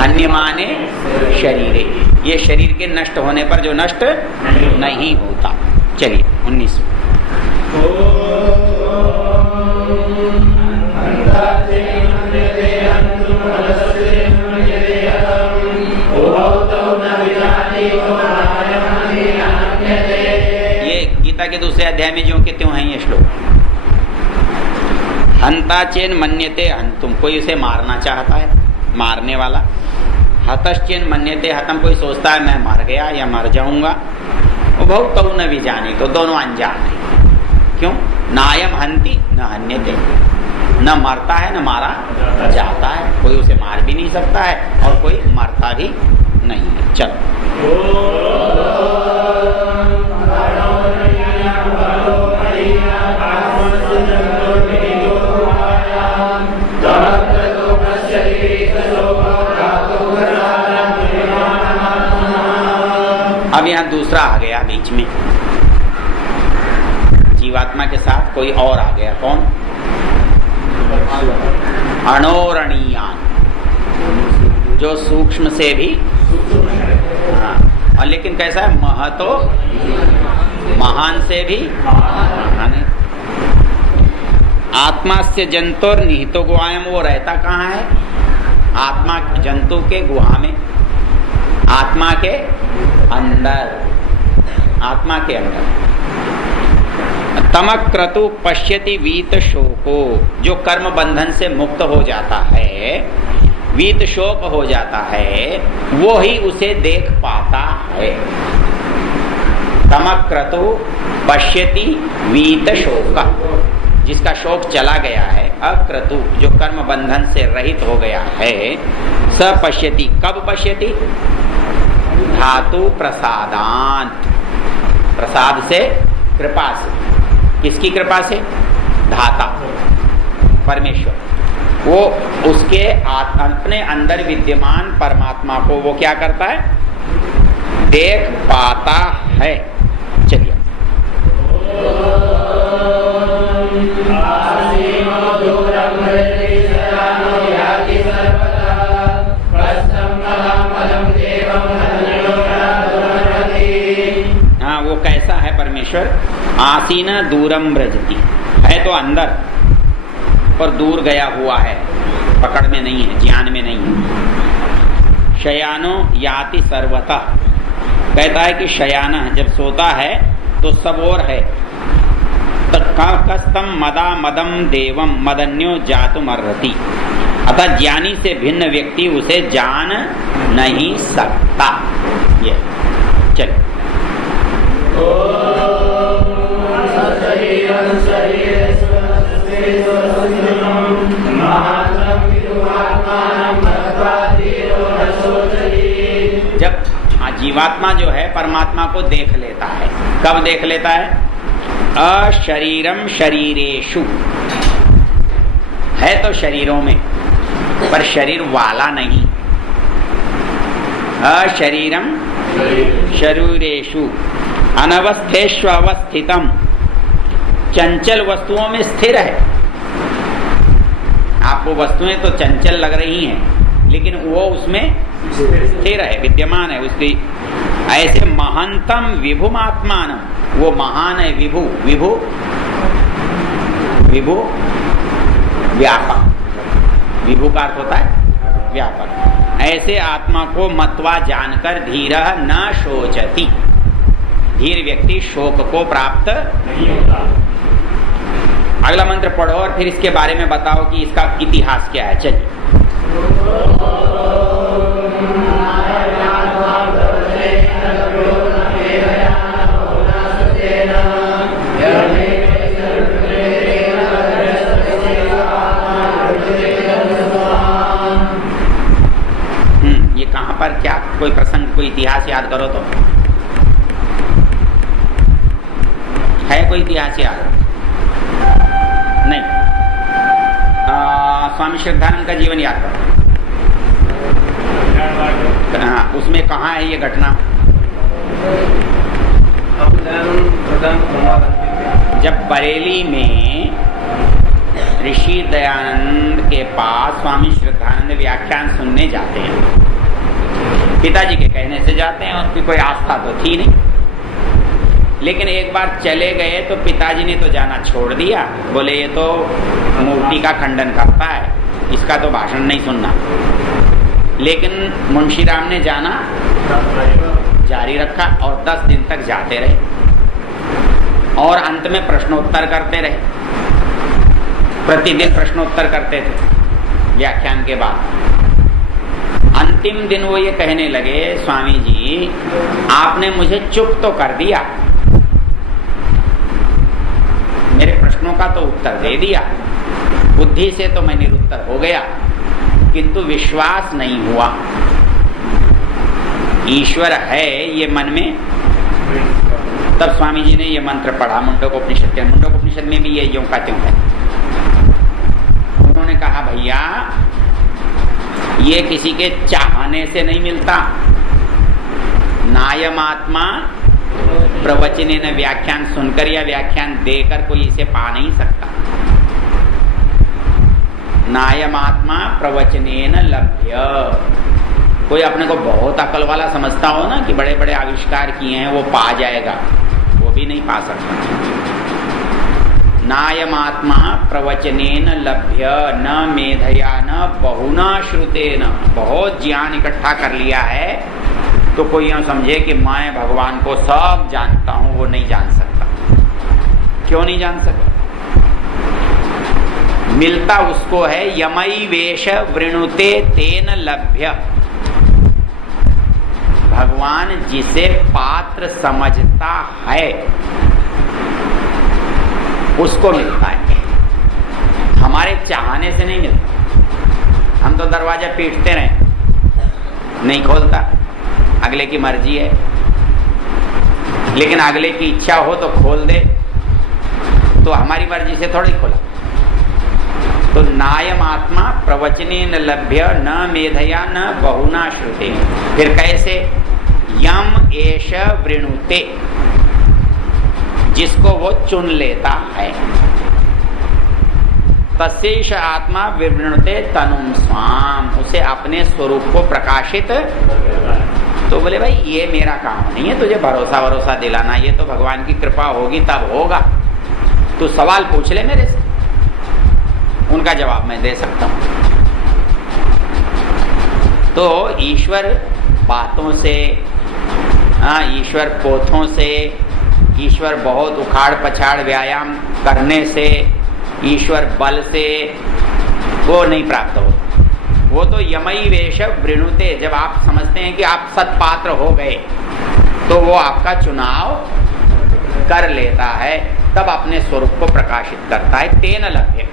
हन्यमाने शरीरे, ये शरीर के नष्ट होने पर जो नष्ट नहीं होता। चलिए 19। ये गीता के दूसरे अध्याय में जो के त्यों हैं ये श्लोक। हंता चेन मन्यते हंतुम, कोई उसे मारना चाहता है, मारने वाला। हतश्चेन मन्यते हतम, कोई सोचता है मैं मर गया या मर जाऊंगा। वो बहुत तो न भी जाने, तो दोनों अनजान है। क्यों? नायम हंति न हन्यते, न मरता है न मारा जाता है। कोई उसे मार भी नहीं सकता है और कोई मरता भी नहीं है। चलो अब यहाँ दूसरा आ गया बीच में, जीवात्मा के साथ कोई और आ गया। कौन? अणोरणीयान, जो सूक्ष्म से भी, हाँ, और लेकिन कैसा है? महतो, महान से भी महान है। आत्मा से जंतुर निहितो गुहायम, वो रहता कहाँ है? आत्मा जंतु के गुहा में, आत्मा के अंदर, आत्मा के अंदर। तमक क्रतु पश्यति वीत शोको, जो कर्म बंधन से मुक्त हो जाता है, वीत शोक हो जाता है, वो ही उसे देख पाता है। तमक क्रतु पश्यति वीत शोक, जिसका शोक चला गया है, अक्रतु जो कर्म बंधन से रहित हो गया है, स पश्यति, कब पश्यति? धातु प्रसादांत, प्रसाद से, कृपा से। किसकी कृपा से? धाता परमेश्वर, वो उसके अपने अंदर विद्यमान परमात्मा को वो क्या करता है? देख पाता है। चलिए, हाँ, वो कैसा है परमेश्वर? आसीन दूरम व्रजति, है तो अंदर पर दूर गया हुआ है, पकड़ में नहीं है, ज्ञान में नहीं है। शयानो याति सर्वतः, कहता है कि शयाना जब सोता है तो सब और है। कस्तम मदा मदम देवम मदन्यो जातुमर्हति, अतः ज्ञानी से भिन्न व्यक्ति उसे जान नहीं सकता। ये चलिए, जब जीवात्मा जो है परमात्मा को देख लेता है, कब देख लेता है? अशरीरम शरीरेषु, है तो शरीरों में पर शरीर वाला नहीं। अशरीरम शरीरेषु अनवस्थेषु अवस्थितम, चंचल वस्तुओं में स्थिर है। आपको वस्तुएं तो चंचल लग रही हैं, लेकिन वो उसमें स्थिर है, विद्यमान है उसकी। ऐसे महंतम विभुमात्मान, वो महान है, विभु, विभु विभु व्यापक, विभु का अर्थ होता है व्यापक। ऐसे आत्मा को मत्वा जानकर धीरः न शोचति, धीर व्यक्ति शोक को प्राप्त नहीं होता। अगला मंत्र पढ़ो और फिर इसके बारे में बताओ कि इसका इतिहास क्या है। चलिए, ये कहाँ पर क्या कोई प्रसंग, कोई इतिहास याद करो तो है? कोई इतिहास याद नहीं? स्वामी श्रद्धानंद का जीवन याद करो। हाँ, उसमें कहाँ है ये घटना? जब बरेली में ऋषि दयानंद के पास स्वामी श्रद्धानंद व्याख्यान सुनने जाते हैं, पिताजी के कहने से जाते हैं, उनकी कोई आस्था तो थी नहीं, लेकिन एक बार चले गए तो पिताजी ने तो जाना छोड़ दिया, बोले ये तो मूर्ति का खंडन करता है, इसका तो भाषण नहीं सुनना। लेकिन मुंशीराम ने जाना जारी रखा और 10 दिन तक जाते रहे और अंत में प्रश्नोत्तर करते रहे। प्रतिदिन प्रश्नोत्तर करते थे व्याख्यान के बाद। अंतिम दिन वो ये कहने लगे, स्वामी जी आपने मुझे चुप तो कर दिया, मेरे प्रश्नों का तो उत्तर दे दिया, बुद्धि से तो मैं निरुत्तर हो गया, किंतु विश्वास नहीं हुआ। ईश्वर है ये मन में, तब स्वामी जी ने ये मंत्र पढ़ा मुंडकोपनिषद के। मुंडकोपनिषद में भी ये यूं का त्यों है। उन्होंने कहा भैया ये किसी के चाहने से नहीं मिलता। नायमात्मा प्रवचने न, व्याख्यान सुनकर या व्याख्यान देकर कोई इसे पा नहीं सकता। नायमात्मा प्रवचने न लभ्य। कोई अपने को बहुत अकल वाला समझता हो ना कि बड़े बड़े आविष्कार किए हैं वो पा जाएगा, वो भी नहीं पा सकता। नायमात्मा प्रवचनेन लभ्य न मेधया न बहुना श्रुतेन। बहुत ज्ञान इकट्ठा कर लिया है तो कोई यूँ समझे कि मैं भगवान को सब जानता हूँ, वो नहीं जान सकता। क्यों नहीं जान सकता? मिलता उसको है यमई वेश वृणुते तेन लभ्य। भगवान जिसे पात्र समझता है उसको मिलता है, हमारे चाहने से नहीं मिलता। हम तो दरवाजा पीटते रहे, नहीं खोलता, अगले की मर्जी है। लेकिन अगले की इच्छा हो तो खोल दे, तो हमारी मर्जी से थोड़ी खोला। तो नायम आत्मा प्रवचने न लभ्य न मेधया न बहुना श्रुते। फिर कैसे? यम एष वृणुते, जिसको वो चुन लेता है। तस्यैष आत्मा विवृणुते तनुम स्वाम, उसे अपने स्वरूप को प्रकाशित। तो बोले भाई ये मेरा काम नहीं है तुझे भरोसा दिलाना, ये तो भगवान की कृपा होगी तब होगा। तू सवाल पूछ ले मेरे से, उनका जवाब मैं दे सकता हूं। तो ईश्वर बातों से, ईश्वर पोथों से, ईश्वर बहुत उखाड़ पछाड़ व्यायाम करने से, ईश्वर बल से वो नहीं प्राप्त हो। वो तो यमई वेश वृणुते, जब आप समझते हैं कि आप सत्पात्र हो गए तो वो आपका चुनाव कर लेता है, तब अपने स्वरूप को प्रकाशित करता है। तेन लभ्य,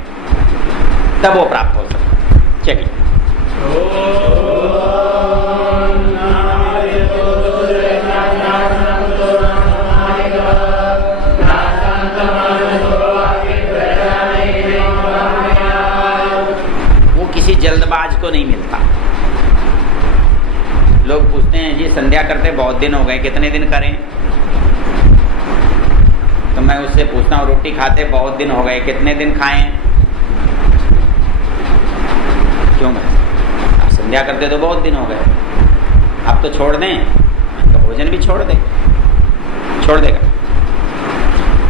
तब वो प्राप्त हो सकता है। चलिए वो किसी जल्दबाज को नहीं मिलता। लोग पूछते हैं जी संध्या करते बहुत दिन हो गए, कितने दिन करें? तो मैं उससे पूछता हूँ रोटी खाते बहुत दिन हो गए, कितने दिन खाएं? क्यों भाई आप संध्या करते तो बहुत दिन हो गए, आप तो छोड़ दें, तो भोजन भी छोड़ देगा।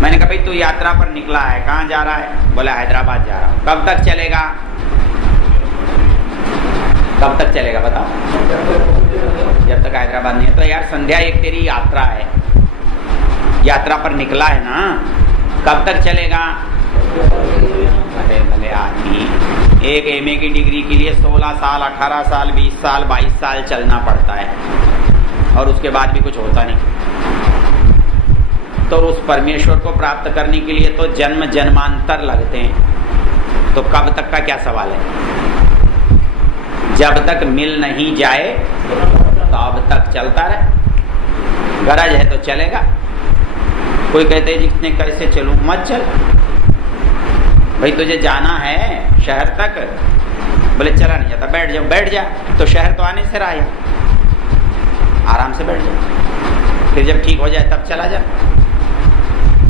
मैंने कहा भाई तू यात्रा पर निकला है, कहाँ जा रहा है? बोला हैदराबाद जा रहा हूँ। कब तक चलेगा? कब तक चलेगा बताओ? जब तक हैदराबाद नहीं है। तो यार संध्या एक तेरी यात्रा है, यात्रा पर निकला है ना, कब तक चलेगा? अरे भले आदमी, एक एमए की डिग्री के लिए 16 साल 18 साल 20 साल 22 साल चलना पड़ता है और उसके बाद भी कुछ होता नहीं। तो उस परमेश्वर को प्राप्त करने के लिए तो जन्म जन्मांतर लगते हैं। तो कब तक का क्या सवाल है? जब तक मिल नहीं जाए तब तक चलता रहे। गरज है तो चलेगा। कोई कहते हैं जितने कैसे चलूं? मत चल भाई, तुझे जाना है शहर तक। बोले चला नहीं जाता, बैठ जा। तो शहर तो आने से रहा है, आराम से बैठ जा, फिर जब ठीक हो जाए तब चला जा।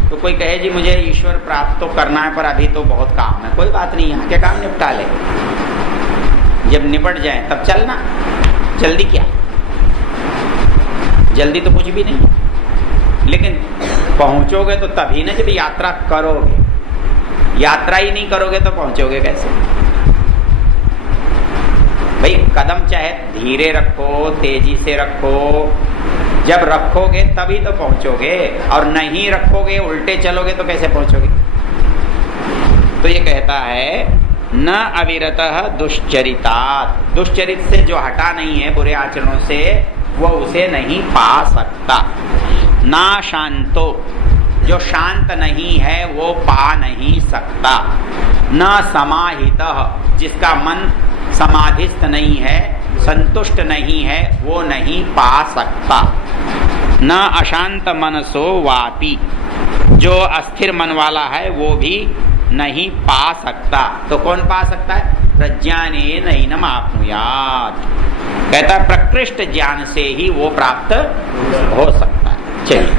तो कोई कहे जी मुझे ईश्वर प्राप्त तो करना है पर अभी तो बहुत काम है। कोई बात नहीं, यहाँ के काम निपटा ले, जब निपट जाए तब चलना। जल्दी क्या? जल्दी तो कुछ भी नहीं, लेकिन पहुंचोगे तो तभी ना जब यात्रा करोगे। यात्रा ही नहीं करोगे तो पहुंचोगे कैसे? भाई कदम चाहे धीरे रखो, तेजी से रखो, जब रखोगे तभी तो पहुंचोगे, और नहीं रखोगे उल्टे चलोगे तो कैसे पहुंचोगे? तो ये कहता है न अविरतः दुश्चरितात्, दुश्चरित से जो हटा नहीं है बुरे आचरणों से, वो उसे नहीं पा सकता। ना शांतो, जो शांत नहीं है वो पा नहीं सकता। न समाहितः, जिसका मन समाधिस्थ नहीं है संतुष्ट नहीं है वो नहीं पा सकता। न अशांत मनसो वापी, जो अस्थिर मन वाला है वो भी नहीं पा सकता। तो कौन पा सकता है? प्रज्ञाने नैनम आपनुयात्, कहता प्रकृष्ट ज्ञान से ही वो प्राप्त हो सकता है। चलिए,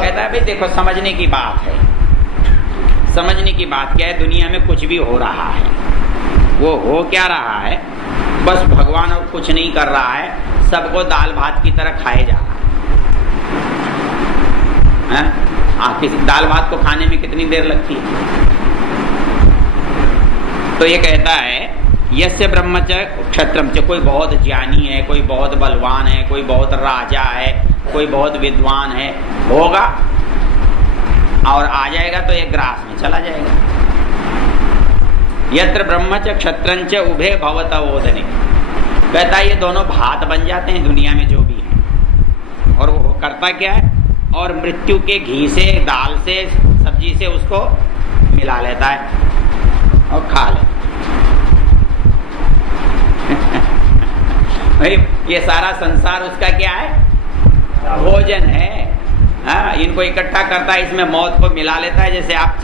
कहता है भाई देखो, समझने की बात है। समझने की बात क्या है? दुनिया में कुछ भी हो रहा है, वो हो क्या रहा है? बस भगवान और कुछ नहीं कर रहा है, सबको दाल भात की तरह खाए जा रहा है। किसी दाल भात को खाने में कितनी देर लगती है? तो ये कहता है यस्य ब्रह्मचर्य क्षत्रम च, कोई बहुत ज्ञानी है, कोई बहुत बलवान है, कोई बहुत राजा है, कोई बहुत विद्वान है, होगा और आ जाएगा तो एक ग्रास में चला जाएगा। यत्र ब्रह्मचर्य क्षत्रंच उभे भवत ओदने, कहता है ये दोनों भात बन जाते हैं दुनिया में जो भी है। और वो करता क्या है? और मृत्यु के घी से, दाल से, सब्जी से उसको मिला लेता है और खा लेता है। भाई ये सारा संसार उसका क्या है? भोजन है। इनको इकट्ठा करता है, इसमें मौत को मिला लेता है। जैसे आप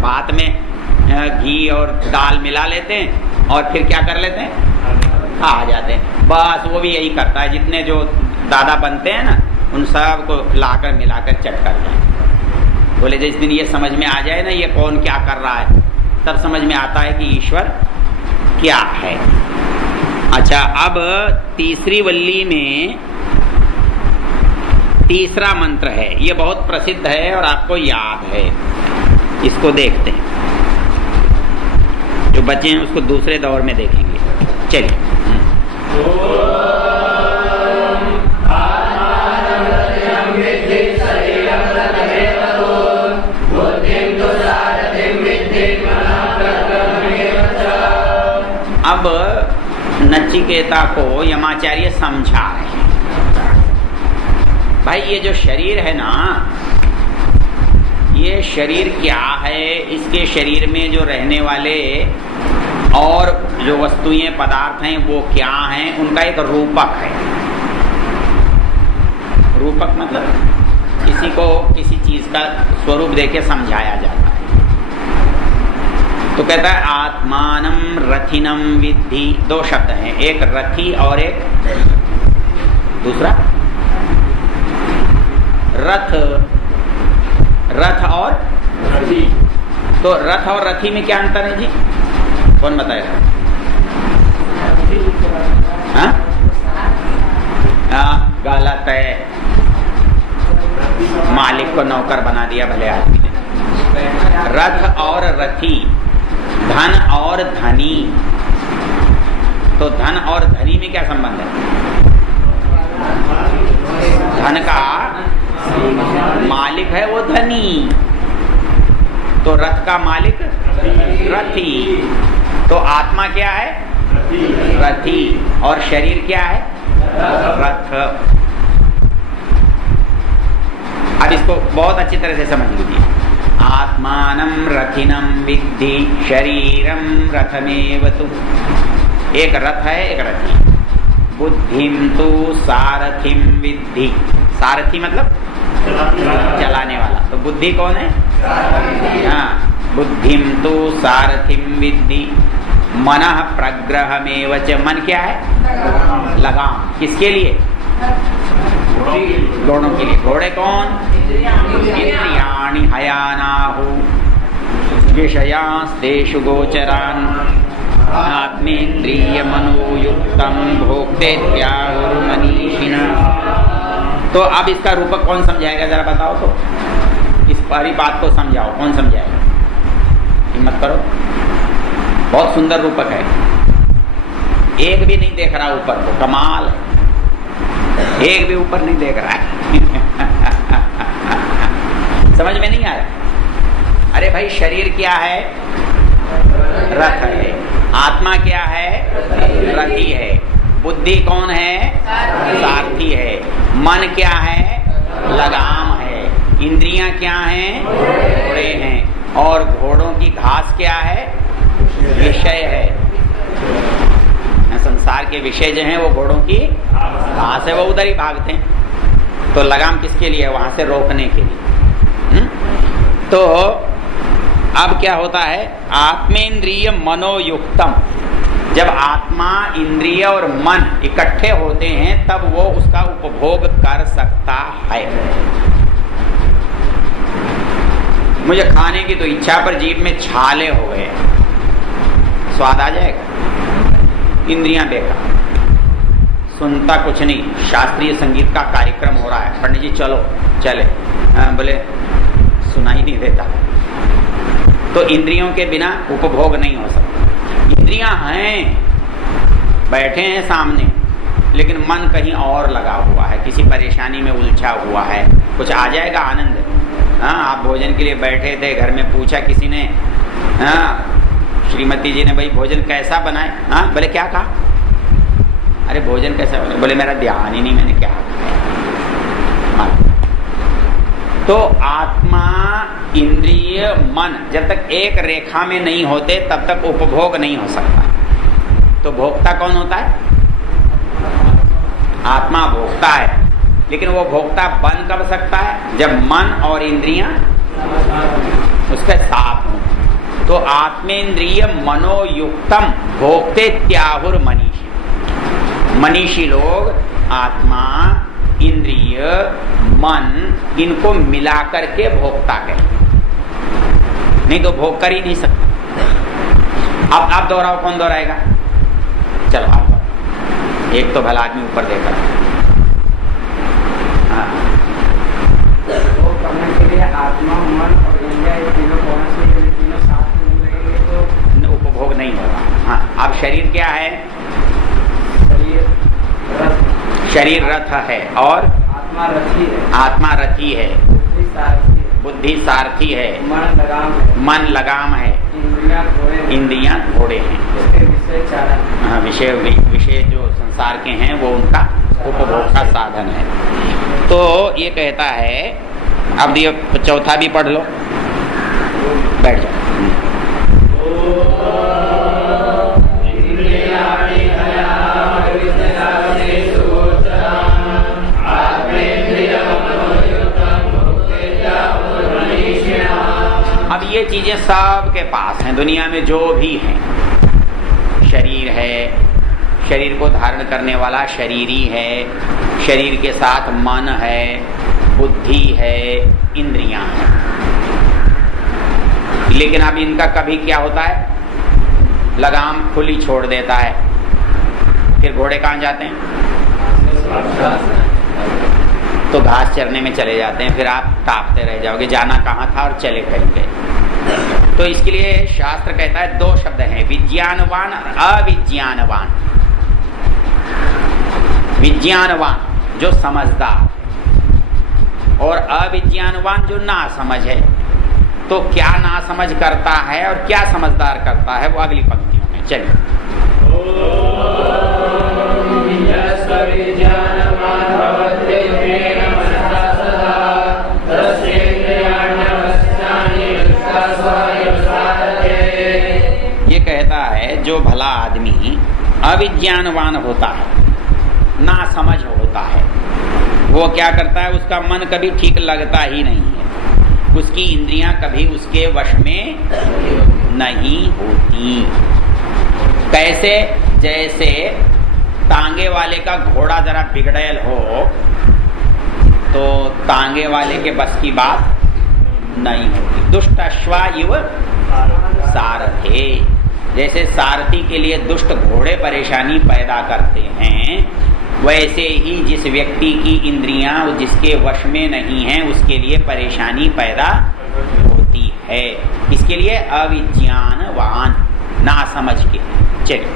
भात में घी और दाल मिला लेते हैं और फिर क्या कर लेते हैं? खा जाते हैं। बस वो भी यही करता है। जितने जो दादा बनते हैं ना, उन सब को लाकर मिलाकर चट कर जाए। बोले जिस दिन ये समझ में आ जाए ना ये कौन क्या कर रहा है, तब समझ में आता है कि ईश्वर क्या है। अच्छा, अब तीसरी वल्ली में तीसरा मंत्र है। ये बहुत प्रसिद्ध है और आपको याद है। इसको देखते हैं, जो बच्चे हैं उसको दूसरे दौर में देखेंगे। चलिए, अब नचिकेता को यमाचार्य समझा रहे हैं। भाई ये जो शरीर है ना, ये शरीर क्या है? इसके शरीर में जो रहने वाले और जो वस्तुएं पदार्थ हैं वो क्या हैं? उनका एक रूपक है। रूपक मतलब किसी को किसी चीज का स्वरूप देके समझाया जाता है। तो कहता है आत्मानं रथिनं विद्धि। दो शब्द हैं, एक रथी और एक दूसरा रथ। रथ और रथी। तो रथ और रथी में क्या अंतर है जी? कौन बताएगा? गलत है। मालिक को नौकर बना दिया भले आदमी ने। रथ और रथी, धन और धनी। तो धन और धनी में क्या संबंध है? धन का मालिक है वो धनी, तो रथ का मालिक रथी। तो आत्मा क्या है? रथी। और शरीर क्या है? रथ। अब इसको बहुत अच्छी तरह से समझ लीजिए। आत्मानं रथिनं विद्धि शरीरं रथमेव तु। एक रथ है, एक रथी। बुद्धिं तु सारथिं विद्धि। सारथी मतलब चलाने वाला। तो बुद्धि कौन है? हाँ, बुद्धिं तु सारथिं विद्धि मनः प्रग्रहमेव च। मन क्या है? लगाम। किसके लिए? घोड़ों के लिए। घोड़े कौन? इंद्रियाणि हयानाहु विषयांस्तेषु गोचरान् आत्मेन्द्रिय मनोयुक्तं भोक्तेत्याहुर्मनीषिणः। तो अब इसका रूपक कौन समझाएगा? जरा बताओ तो। इस सारी बात को समझाओ, कौन समझाएगा? हिम्मत करो। बहुत सुंदर रूपक है। एक भी नहीं देख रहा ऊपर को, कमाल है। एक भी ऊपर नहीं देख रहा है। समझ में नहीं आया? अरे भाई शरीर क्या है? रथ है। आत्मा क्या है? रथी है। बुद्धि कौन है? सारथी है। मन क्या है? लगाम है। इंद्रियां क्या हैं? घोड़े हैं। और घोड़ों की घास क्या है? विषय है। संसार के विषय जो हैं वो घोड़ों की घास है, वो उधर ही भागते हैं। तो लगाम किसके लिए? वहां से रोकने के लिए। तो अब क्या होता है? आत्मेंद्रिय मनोयुक्तम, जब आत्मा, इंद्रिय और मन इकट्ठे होते हैं तब वो उसका उपभोग कर सकता है। मुझे खाने की तो इच्छा, पर जीभ में छाले हो गए, स्वाद आ जाएगा? इंद्रियां बेकार, सुनता कुछ नहीं। शास्त्रीय संगीत का कार्यक्रम हो रहा है, पंडित जी चलो, चले, बोले सुनाई नहीं देता। तो इंद्रियों के बिना उपभोग नहीं हो सकता। इंद्रियां हैं, बैठे हैं सामने, लेकिन मन कहीं और लगा हुआ है, किसी परेशानी में उलझा हुआ है। कुछ आ जाएगा आनंद। हाँ, आप भोजन के लिए बैठे थे, घर में पूछा किसी ने, हाँ श्रीमती जी ने, भाई भोजन कैसा बनाए? हाँ, बोले क्या कहा? अरे भोजन कैसा बने? बोले मेरा ध्यान ही नहीं, मैंने क्या खाया। तो आत्मा, इंद्रिय, मन जब तक एक रेखा में नहीं होते तब तक उपभोग नहीं हो सकता। तो भोक्ता कौन होता है? आत्मा भोक्ता है, लेकिन वो भोक्ता बन कब सकता है? जब मन और इंद्रियां उसके साथ हों। तो आत्मेंद्रिय मनोयुक्तम भोक्ते त्याहुर मनीषी। मनीषी लोग आत्मा, इंद्रिय, मन इनको मिलाकर के भोक्ता कहते, नहीं तो भोग कर ही नहीं सकते। अब आप दोहराओ, कौन दोहराएगा? चलो आप, एक तो भला आदमी ऊपर देखा। हाँ, भोग करने के लिए आत्मा, मन और इंद्रिय तीनों तीनों साथ में मिलेंगे तो उपभोग नहीं होगा। हाँ, अब शरीर क्या है? शरीर रथ है और आत्मा रथी है। आत्मा रथी है, बुद्धि सारथी है, मन लगाम है, इंद्रियां घोड़े हैं। हाँ, विषय जो संसार के हैं वो उनका उपभोग का साधन है। तो ये कहता है, अब ये चौथा भी पढ़ लो, बैठ जाओ। अब ये चीजें सबके पास हैं, दुनिया में जो भी हैं। शरीर है, शरीर को धारण करने वाला शरीरी है, शरीर के साथ मन है, बुद्धि है, इंद्रियां हैं। लेकिन अब इनका कभी क्या होता है? लगाम खुली छोड़ देता है, फिर घोड़े कहाँ जाते हैं? तो घास चरने में चले जाते हैं। फिर आप तापते रह जाओगे, जाना कहाँ था और चले कहीं गए। तो इसके लिए शास्त्र कहता है दो शब्द हैं, विज्ञानवान और अविज्ञानवान। विज्ञानवान जो समझदार, और अविज्ञानवान जो ना समझ है। तो क्या ना समझ करता है और क्या समझदार करता है, वो अगली पंक्तियों में। चलिए, ये कहता है जो भला आदमी अविज्ञानवान होता है, ना समझ होता है, वो क्या करता है? उसका मन कभी ठीक लगता ही नहीं है, उसकी इंद्रियां कभी उसके वश में नहीं होती। कैसे? जैसे तांगे वाले का घोड़ा जरा बिगड़ैल हो तो तांगे वाले के बस की बात नहीं होती। दुष्ट अश्वा इव सारथे, जैसे सारथी के लिए दुष्ट घोड़े परेशानी पैदा करते हैं, वैसे ही जिस व्यक्ति की इंद्रियां जिसके वश में नहीं हैं उसके लिए परेशानी पैदा होती है। इसके लिए अविज्ञानवान, ना समझ के। चलिए,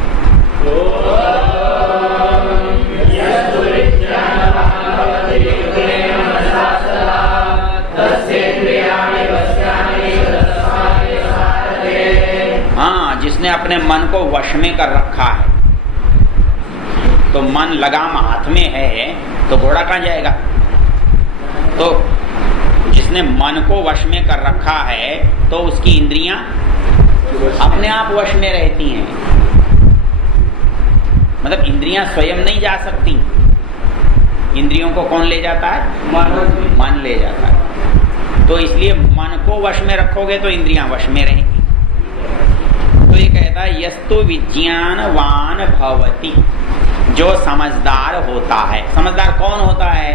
हाँ, जिसने अपने मन को वश में कर रखा है, तो मन लगाम हाथ में है तो घोड़ा कहाँ जाएगा? तो जिसने मन को वश में कर रखा है तो उसकी इंद्रियां अपने आप वश में रहती हैं। मतलब इंद्रियां स्वयं नहीं जा सकती, इंद्रियों को कौन ले जाता है? मन ले जाता है। तो इसलिए मन को वश में रखोगे तो इंद्रियां वश में रहेंगी। तो ये कहता है यस्तु विज्ञानवान भवति, जो समझदार होता है। समझदार कौन होता है?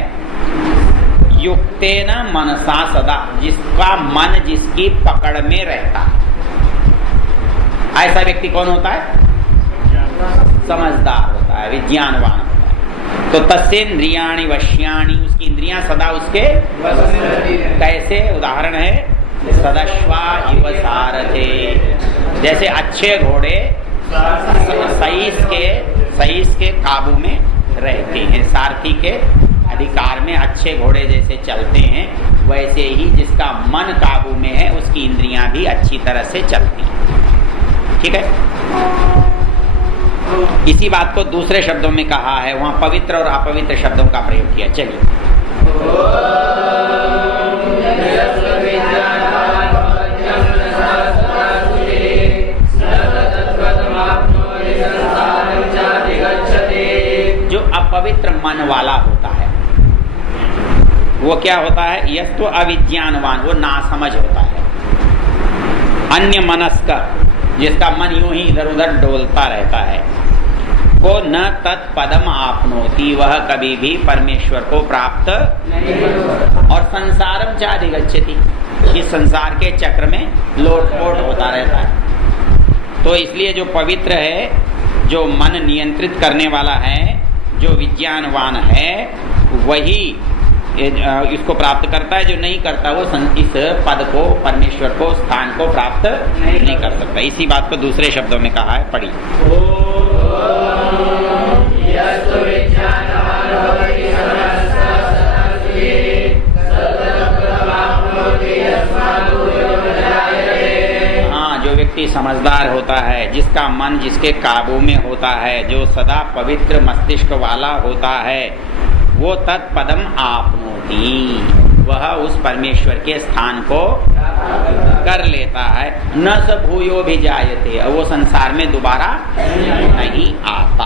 युक्तेन मनसा सदा, जिसका मन जिसकी पकड़ में रहता है। ऐसा व्यक्ति कौन होता है? समझदार होता है, विज्ञानवान होता है। तो तस्येन्द्रियाणि वश्याणि, उसकी इंद्रियां सदा उसके कैसे? उदाहरण है सदश्वा इव सारथे, जैसे अच्छे घोड़े सईस के काबू में रहते हैं, सारथी के अधिकार में अच्छे घोड़े जैसे चलते हैं, वैसे ही जिसका मन काबू में है उसकी इंद्रियां भी अच्छी तरह से चलती हैं। ठीक है। इसी बात को दूसरे शब्दों में कहा है, वहां पवित्र और अपवित्र शब्दों का प्रयोग किया। चलिए, जो अपवित्र मन वाला होता है वो क्या होता है? यस्तु अविज्ञानवान, वो नासमझ होता है। अन्य मनस्क, जिसका मन यूं ही इधर उधर डोलता रहता है, वो न तत्पदम आपनोति, वह कभी भी परमेश्वर को प्राप्त नहीं। और संसारम चाधिगच्छति, इस संसार के चक्र में लोटपोट होता रहता है। तो इसलिए जो पवित्र है, जो मन नियंत्रित करने वाला है, जो विज्ञानवान है, वही इसको प्राप्त करता है। जो नहीं करता वो इस पद को, परमेश्वर को, स्थान को प्राप्त नहीं कर सकता। इसी बात को दूसरे शब्दों में कहा है, पढ़िए। हाँ, जो व्यक्ति समझदार होता है, जिसका मन जिसके काबू में होता है, जो सदा पवित्र मस्तिष्क वाला होता है, वो तत्पदम आपनोति, वह उस परमेश्वर के स्थान को कर लेता है। न स भूयो भी जायते, वो संसार में दोबारा नहीं आता।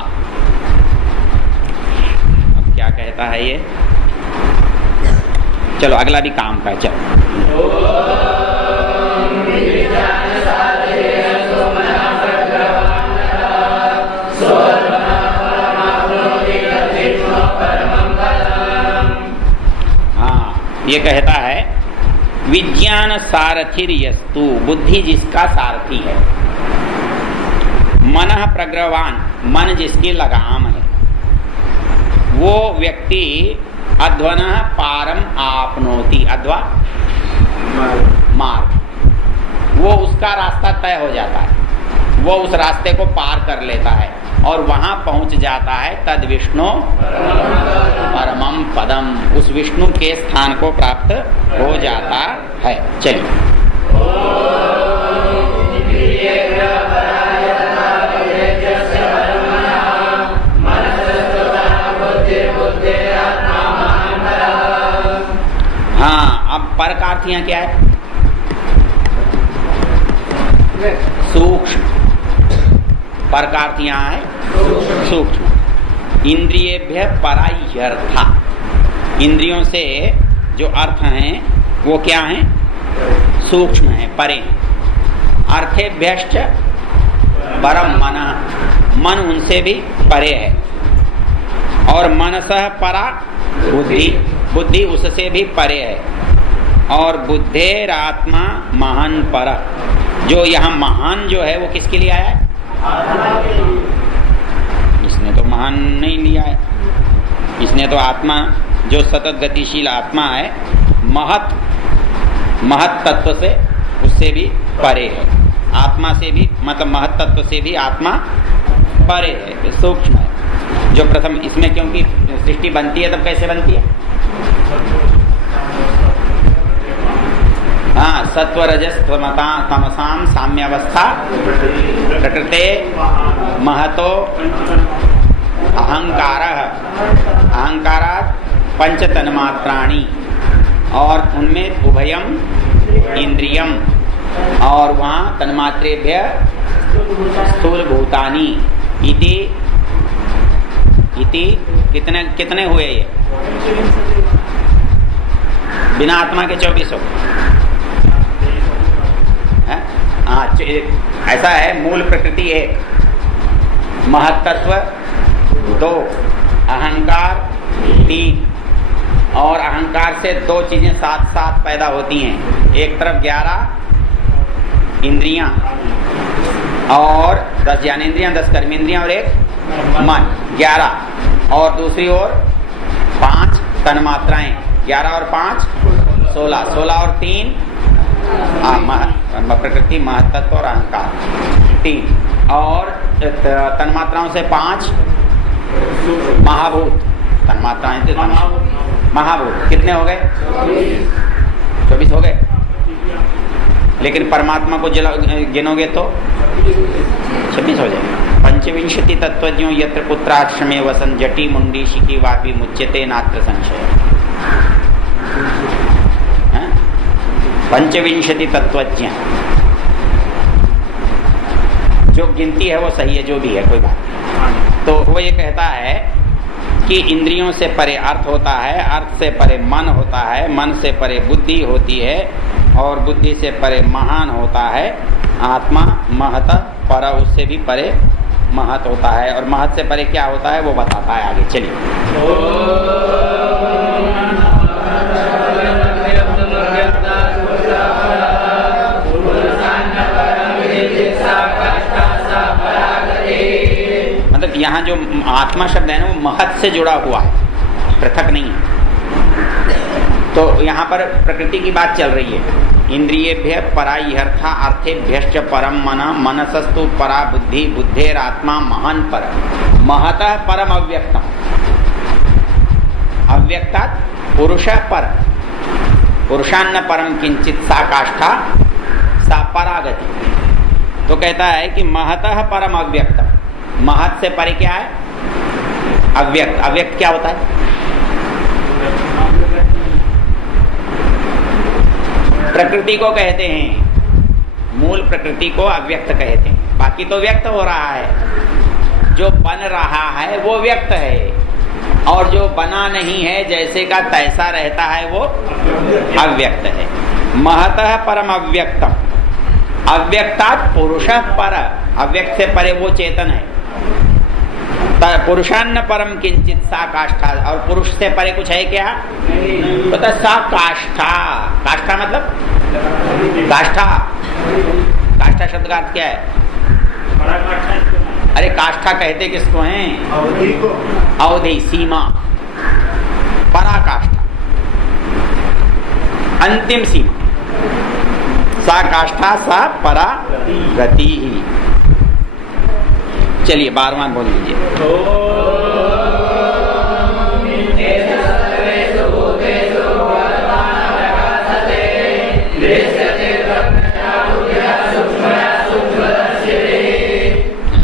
अब क्या कहता है ये? चलो अगला भी काम का। चलो, ये कहता है विज्ञान सारथिर यस्तु, बुद्धि जिसका सारथी है, मनः प्रग्रवान, मन जिसकी लगाम है, वो व्यक्ति अध्वनः पारम आपनोति, अध्वा मार्ग, वो उसका रास्ता तय हो जाता है, वो उस रास्ते को पार कर लेता है और वहां पहुंच जाता है। तद विष्णु परमम पदम, उस विष्णु के स्थान को प्राप्त हो जाता है। चलिए, हाँ, अब पर का अर्थ यहाँ क्या है? सूक्ष्म। पर का अर्थ यहाँ है सूक्ष्म। इंद्रियेभ्य परायर्था, इंद्रियों से जो अर्थ हैं वो क्या हैं? सूक्ष्म हैं, परे हैं। अर्थेभ्यश्च परम मनः, मन उनसे भी परे है। और मनसः परा बुद्धि, बुद्धि उससे भी परे है। और बुद्धेरात्मा महान पर, जो यहाँ महान जो है वो किसके लिए आया है? इसने तो महान नहीं लिया है, इसने तो आत्मा, जो सतत गतिशील आत्मा है, महत तत्व से, उससे भी परे है। आत्मा से भी, मतलब महत तत्व से भी आत्मा परे है, सूक्ष्म है। जो प्रथम इसमें, क्योंकि सृष्टि बनती है तब कैसे बनती है? हाँ, सत्व रजस तमसाम साम्यावस्था प्रकृते महतो अहंकारात् पंच तन्मात्राणि, और उनमें उभयम इंद्रियम, और वहाँ तन्मात्रेभ्य स्थूल भूतानि इति कितने कितने हुए ये? बिना आत्मा के 24 हो। हाँ, ऐसा है। मूल प्रकृति 1, महत्तत्व 2, अहंकार 3, और अहंकार से 2 चीजें साथ साथ पैदा होती हैं। एक तरफ 11 इंद्रियां और 10 ज्ञानेंद्रियां, 10 कर्मेंद्रियां और 1 मन, 11, और दूसरी ओर 5 तन्मात्राएं, 11 और 5 16, 16 और 3 प्रकृति, महत्तत्व और अहंकार 3, और तन्मात्राओं से 5 महाभूत। तन्मात्राएं थे महाभूत, कितने हो गए? 24 हो गए। लेकिन परमात्मा को गिनोगे तो 26 हो जाएगा। पंचविंशति तत्वज्ञों यत्र पुत्राश्रमे वसन जटी मुंडी शिखी वापी मुच्यते नात्र संशय। पंचविंशति तत्वज्ञ, जो गिनती है वो सही है, जो भी है कोई बात नहीं। तो वो ये कहता है कि इंद्रियों से परे अर्थ होता है, अर्थ से परे मन होता है, मन से परे बुद्धि होती है, और बुद्धि से परे महान होता है आत्मा। महत पर, उससे भी परे महत होता है, और महत से परे क्या होता है वो बताता है आगे। चलिए, मतलब यहाँ जो आत्मा शब्द है ना वो महत से जुड़ा हुआ है, पृथक नहीं है। तो यहाँ पर प्रकृति की बात चल रही है। इंद्रियेभ्य परा इहर्था अर्थेभ्यश्च परम मन, मनसस्तु परा बुद्धि, बुद्धेरात्मा महान पर। महतः परम अव्यक्तम, अव्यक्तात् पुरुषः पर, पुरुषान्न परम किंचित सा काष्ठा सा परागति। तो कहता है कि महतः परम अव्यक्तम, महत से परे क्या है? अव्यक्त। अव्यक्त क्या होता है? प्रकृति को कहते हैं, मूल प्रकृति को अव्यक्त कहते हैं। बाकी तो व्यक्त हो रहा है, जो बन रहा है वो व्यक्त है, और जो बना नहीं है जैसे का तैसा रहता है वो अव्यक्त है। महतः परम अव्यक्तम, अव्यक्तात् पुरुषः पर, अव्यक्त से परे वो चेतन है। पुरुषान्न परम किंचित सा काष्ठा, और पुरुष से परे कुछ है क्या? पता सा काष्ठा। काष्ठा मतलब काष्ठा, काष्ठा शब्द का अर्थ क्या है? अरे काष्ठा कहते किसको हैं? अवधि, सीमा, पराकाष्ठा, अंतिम सीमा। सा काष्ठा सा परा गति ही। चलिए 12वां बोल लीजिए।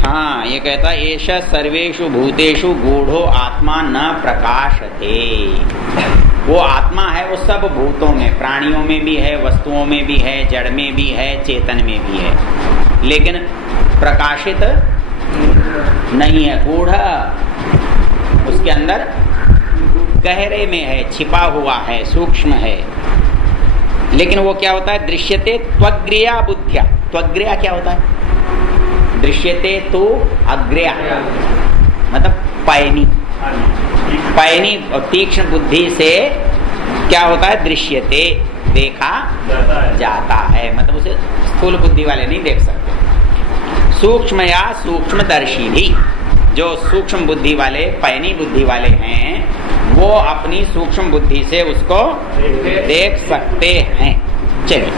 हाँ, ये कहता है एष सर्वेषु भूतेषु गूढ़ो आत्मा न प्रकाशते। वो आत्मा है, वो सब भूतों में, प्राणियों में भी है, वस्तुओं में भी है, जड़ में भी है, चेतन में भी है, लेकिन प्रकाशित नहीं है। गूढ़ उसके अंदर गहरे में है, छिपा हुआ है, सूक्ष्म है। लेकिन वो क्या होता है? दृश्यते त्वग्र्या बुद्ध्या। त्वग्र्या क्या होता है? दृश्यते तो अग्र्या मतलब पैनी, पैनी और तीक्ष्ण बुद्धि से क्या होता है? दृश्यते, देखा जाता है। मतलब उसे स्थूल बुद्धि वाले नहीं देख सकते। सूक्ष्म या सूक्ष्मदर्शी भी, जो सूक्ष्म बुद्धि वाले, पैनी बुद्धि वाले हैं, वो अपनी सूक्ष्म बुद्धि से उसको देख सकते हैं। चलिए,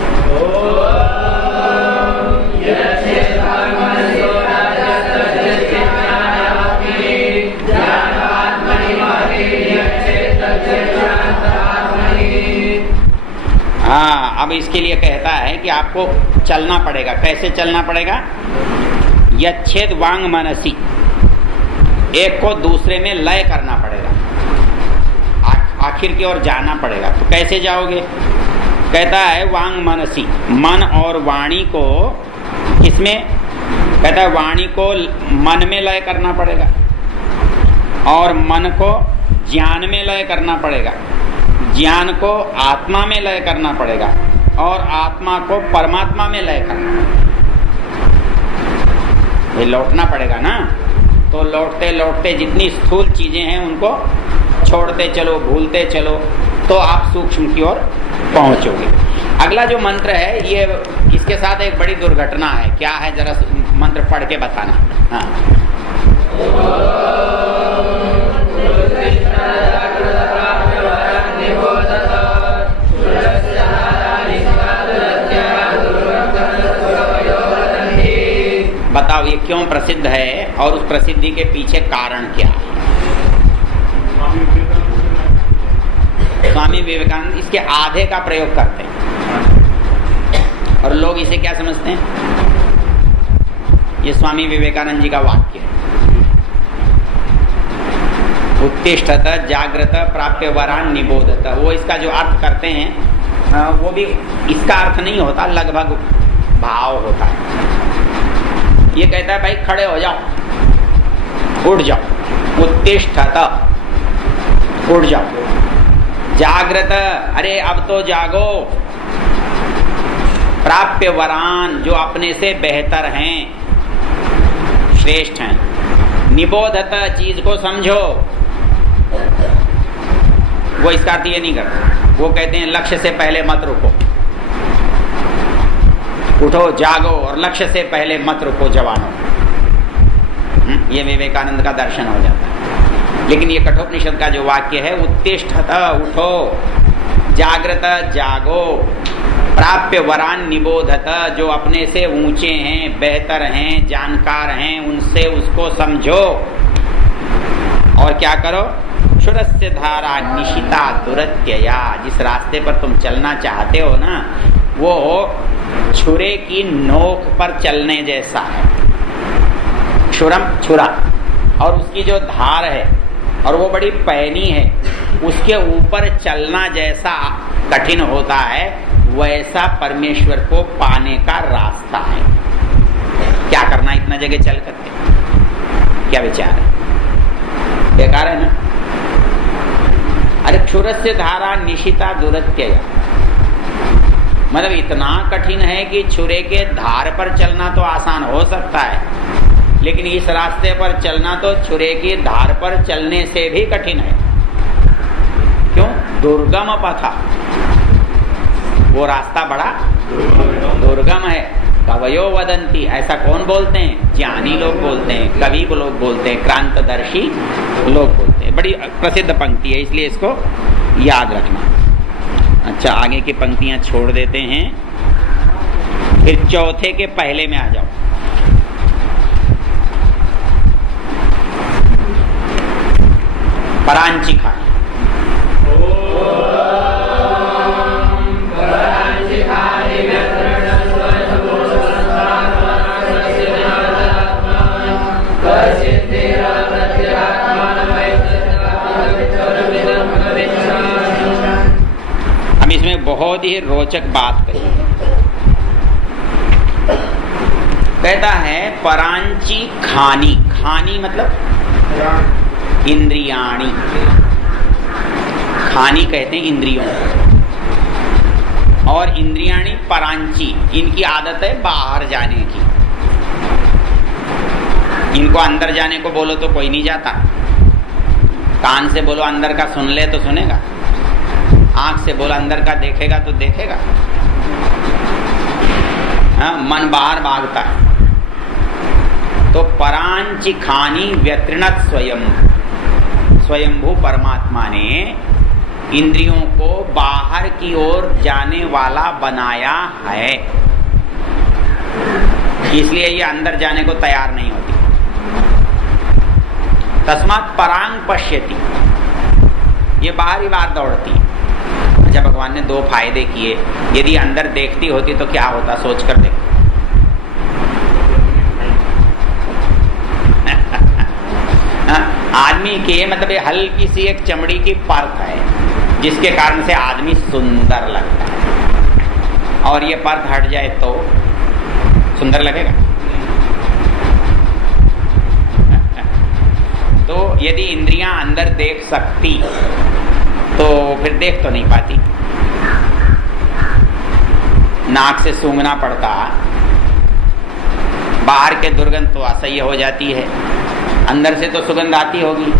हाँ, अब इसके लिए कहता है कि आपको चलना पड़ेगा। कैसे चलना पड़ेगा? यच्छेद वांग मनसी, एक को दूसरे में लय करना पड़ेगा, आखिर की ओर जाना पड़ेगा। तो कैसे जाओगे? कहता है वांग मनसी, मन और वाणी को किसमें? कहता है वाणी को मन में लय करना पड़ेगा और मन को ज्ञान में लय करना पड़ेगा, ज्ञान को आत्मा में लय करना पड़ेगा और आत्मा को परमात्मा में लय करना। ये लौटना पड़ेगा ना। तो लौटते लौटते जितनी स्थूल चीजें हैं उनको छोड़ते चलो, भूलते चलो, तो आप सूक्ष्म की ओर पहुंचोगे। अगला जो मंत्र है ये इसके साथ एक बड़ी दुर्घटना है। क्या है जरा मंत्र पढ़ के बताना। हाँ। बताओ ये क्यों प्रसिद्ध है और उस प्रसिद्धि के पीछे कारण क्या है? स्वामी विवेकानंद इसके आधे का प्रयोग करते हैं और लोग इसे क्या समझते हैं? ये स्वामी विवेकानंद जी का वाक्य है, उत्तिष्ठत जागृत प्राप्य वरान निबोधत। वो इसका जो अर्थ करते हैं वो भी इसका अर्थ नहीं होता, लगभग भाव होता है। ये कहता है भाई खड़े हो जाओ, उठ जाओ, उत्तिष्ठत, उठ जाओ, जागृत, अरे अब तो जागो, प्राप्य वरान, जो अपने से बेहतर हैं, श्रेष्ठ हैं, निबोधत, चीज को समझो। वो इसका अर्थ ये नहीं करते, वो कहते हैं लक्ष्य से पहले मत रुको, उठो जागो और लक्ष्य से पहले मत रुको जवानों। ये विवेकानंद का दर्शन हो जाता है। लेकिन ये कठोपनिषद का जो वाक्य है, उत्तिष्ठत, उठो, जागृत, जागो, प्राप्य वरान निबोधत, जो अपने से ऊंचे हैं, बेहतर हैं, जानकार हैं, उनसे उसको समझो और क्या करो? क्षुरस्य धारा निशिता दुरत्यया। जिस रास्ते पर तुम चलना चाहते हो ना, वो छुरे की नोक पर चलने जैसा है। क्षुरम, छुरा, और उसकी जो धार है और वो बड़ी पैनी है, उसके ऊपर चलना जैसा कठिन होता है, वैसा परमेश्वर को पाने का रास्ता है। क्या करना इतना जगह चल करके? क्या विचार है? बेकार है ना। अरे क्षुरस्य धारा निशिता दुरत्यया, मतलब इतना कठिन है कि छुरे के धार पर चलना तो आसान हो सकता है, लेकिन इस रास्ते पर चलना तो छुरे की धार पर चलने से भी कठिन है। क्यों? दुर्गम पथा, वो रास्ता बड़ा दुर्गम है। कवयो वदंती, ऐसा कौन बोलते हैं? ज्ञानी लोग बोलते हैं, कवि लोग बोलते हैं, क्रांतदर्शी लोग बोलते हैं। बड़ी प्रसिद्ध पंक्ति है, इसलिए इसको याद रखना। अच्छा, आगे की पंक्तियां छोड़ देते हैं, फिर चौथे के पहले में आ जाओ। परांची खानी। हम इसमें बहुत ही रोचक बात कही। कहता है परांची खानी, खानी मतलब इंद्रियाणी, खानी कहते हैं इंद्रियों, और इंद्रियाणी परांची, इनकी आदत है बाहर जाने की। इनको अंदर जाने को बोलो तो कोई नहीं जाता, कान से बोलो अंदर का सुन ले तो सुनेगा, आंख से बोलो अंदर का देखेगा तो देखेगा। हाँ, मन बाहर भागता है। तो परांची खानी व्यतृणत स्वयं, स्वयंभू परमात्मा ने इंद्रियों को बाहर की ओर जाने वाला बनाया है, इसलिए ये अंदर जाने को तैयार नहीं होती। तस्मात् परांग पश्यति, ये बाहर ही बाहर दौड़ती। अच्छा, भगवान ने दो फायदे किए, यदि अंदर देखती होती तो क्या होता, सोच कर देखो। आदमी के मतलब हल्की सी एक चमड़ी की परत है जिसके कारण से आदमी सुंदर लगता है, और ये परत हट जाए तो सुंदर लगेगा? तो यदि इंद्रियां अंदर देख सकती तो फिर देख तो नहीं पाती। नाक से सूंघना पड़ता, बाहर के दुर्गंध तो असह्य हो जाती है, अंदर से तो सुगंध आती होगी